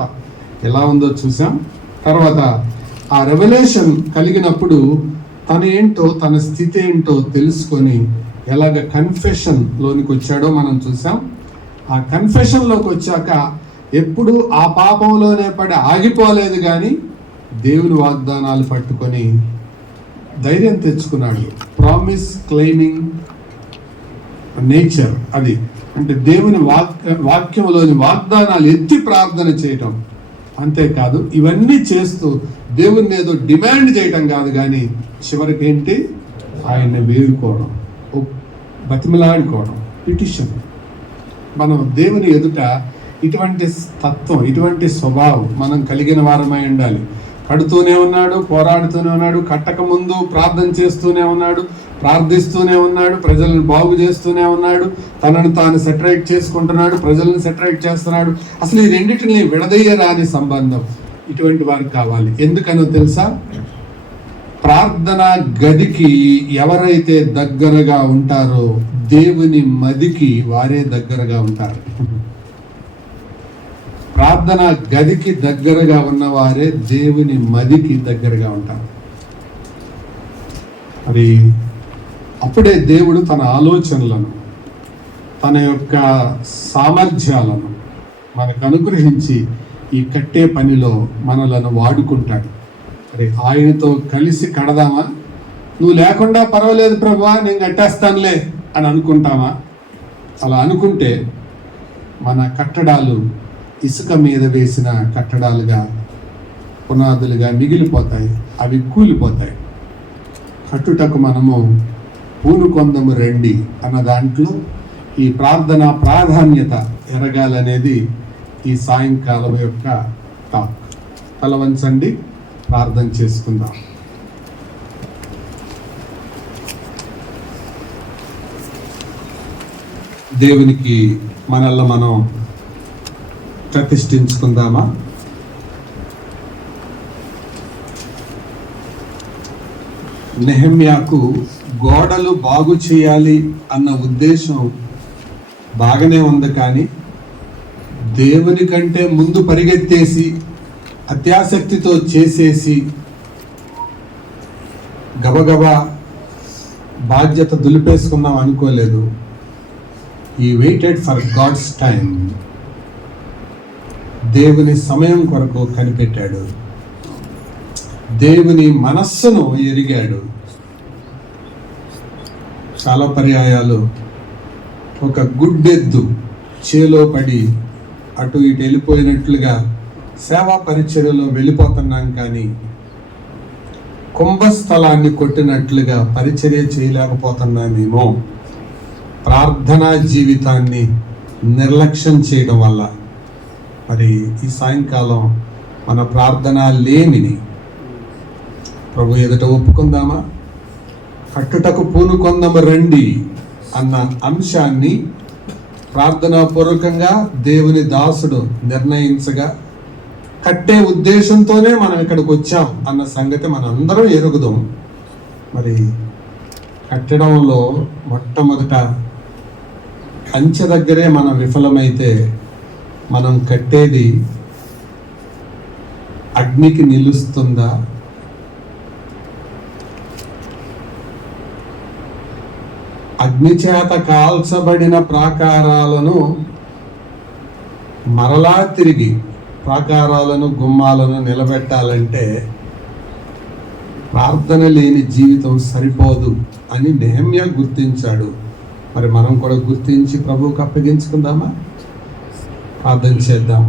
ఎలా ఉందో చూసాం. తర్వాత ఆ రెవల్యూషన్ కలిగినప్పుడు తన ఏంటో, తన స్థితి ఏంటో తెలుసుకొని ఎలాగ కన్ఫెషన్లోనికి వచ్చాడో మనం చూసాం. ఆ కన్ఫెషన్లోకి వచ్చాక ఎప్పుడు ఆ పాపంలోనే పడి ఆగిపోలేదు, కానీ దేవుని వాగ్దానాలు పట్టుకొని ధైర్యం తెచ్చుకున్నాడు. ప్రామిస్ క్లెయిమింగ్ నేచర్ అది. అంటే దేవుని వాక్యంలోని వాగ్దానాలు ఎత్తి ప్రార్థన చేయటం. అంతేకాదు ఇవన్నీ చేస్తూ దేవుని ఏదో డిమాండ్ చేయటం కాదు, కానీ చివరికి ఏంటి, ఆయన్ని వేడుకోవడం, బతిమలాడుకోవడం, పిటిషన్. మనం దేవుని ఎదుట ఇటువంటి తత్వం, ఇటువంటి స్వభావం మనం కలిగిన వారమై ఉండాలి. కడుతూనే ఉన్నాడు, పోరాడుతూనే ఉన్నాడు, కట్టక ముందు ప్రార్థన చేస్తూనే ఉన్నాడు, ప్రార్థిస్తూనే ఉన్నాడు, ప్రజలను బాగు చేస్తూనే ఉన్నాడు, తనను తాను సెటరేట్ చేసుకుంటున్నాడు, ప్రజలను సెటరేట్ చేస్తున్నాడు. అసలు ఈ రెండింటిని విడదీయరాని సంబంధం. ఇటువంటి వారు కావాలి. ఎందుకనో తెలుసా? ప్రార్థనా గదికి ఎవరైతే దగ్గరగా ఉంటారో దేవుని మదికి వారే దగ్గరగా ఉంటారు. ప్రార్థన గదికి దగ్గరగా ఉన్నవారే దేవుని మదికి దగ్గరగా ఉంటారు. మరి అప్పుడే దేవుడు తన ఆలోచనలను, తన యొక్క సామర్థ్యాలను మనకు అనుగ్రహించి ఈ కట్టే పనిలో మనలను వాడుకుంటాడు. మరి ఆయనతో కలిసి కడదామా? నువ్వు లేకుండా పర్వాలేదు ప్రభువా, నేను కట్టేస్తానులే అని అనుకుంటామా? అలా అనుకుంటే మన కట్టడాలు ఇసుక మీద వేసిన కట్టడాలుగా, పునాదులుగా మిగిలిపోతాయి, అవి కూలిపోతాయి. కట్టుటకు మనము పూనుకొందము రండి అన్న దాంట్లో ఈ ప్రార్థన ప్రాధాన్యత ఎరగాలనేది ఈ సాయంకాలం యొక్క టాక్. తల వంచండి, ప్రార్థన చేసుకుందాం. దేవునికి మనల్ని మనం ప్రతిష్ఠించుకుందామా? నెహెమ్యాకు గోడలు బాగు చేయాలి అన్న ఉద్దేశం బాగానే ఉంది, కానీ దేవుని కంటే ముందు పరిగెత్తేసి అత్యాసక్తితో చేసేసి గబగబా బాధ్యత దులిపేసుకున్నాం అనుకోలేదు. ఈ వెయిటెడ్ ఫర్ గాడ్స్ టైం. దేవుని సమయం కొరకు కనిపెట్టాడు, దేవుని మనస్సును ఎరిగాడు. చాలా పర్యాయాలు ఒక గుడ్డెద్దు చేలో పడి అటు ఇటు వెళ్ళిపోయినట్లుగా సేవా పరిచర్యలో వెళ్ళిపోతున్నాం, కానీ కుంభస్థలాన్ని కొట్టినట్లుగా పరిచర్య చేయలేకపోతున్నామేమో. ప్రార్థనా జీవితాన్ని నిర్లక్ష్యం చేయడం వల్ల మరి ఈ సాయంకాలం మన ప్రార్థన లేమిని ప్రభు ఎదుట ఒప్పుకుందామా? కట్టుటకు పూనుకొందము రండి అన్న అంశాన్ని ప్రార్థనాపూర్వకంగా దేవుని దాసుడు నిర్ణయించగా కట్టే ఉద్దేశంతోనే మనం ఇక్కడికి వచ్చాం అన్న సంగతి మనందరం ఎరుగుదాం. మరి కట్టడంలో మొట్టమొదట కంచె దగ్గరే మనం విఫలమైతే మనం కట్టేది అగ్నికి నిలుస్తుందా? అగ్ని చేత కాల్చబడిన ప్రాకారాలను మరలా తిరిగి ప్రాకారాలను గుమ్మాలను నిలబెట్టాలంటే ప్రార్థన లేని జీవితం సరిపోదు అని నెహెమ్యా గుర్తించాడు. మరి మనం కూడా గుర్తించి ప్రభువుకు అప్పగించుకుందామా? ప్రార్థన చేద్దాం.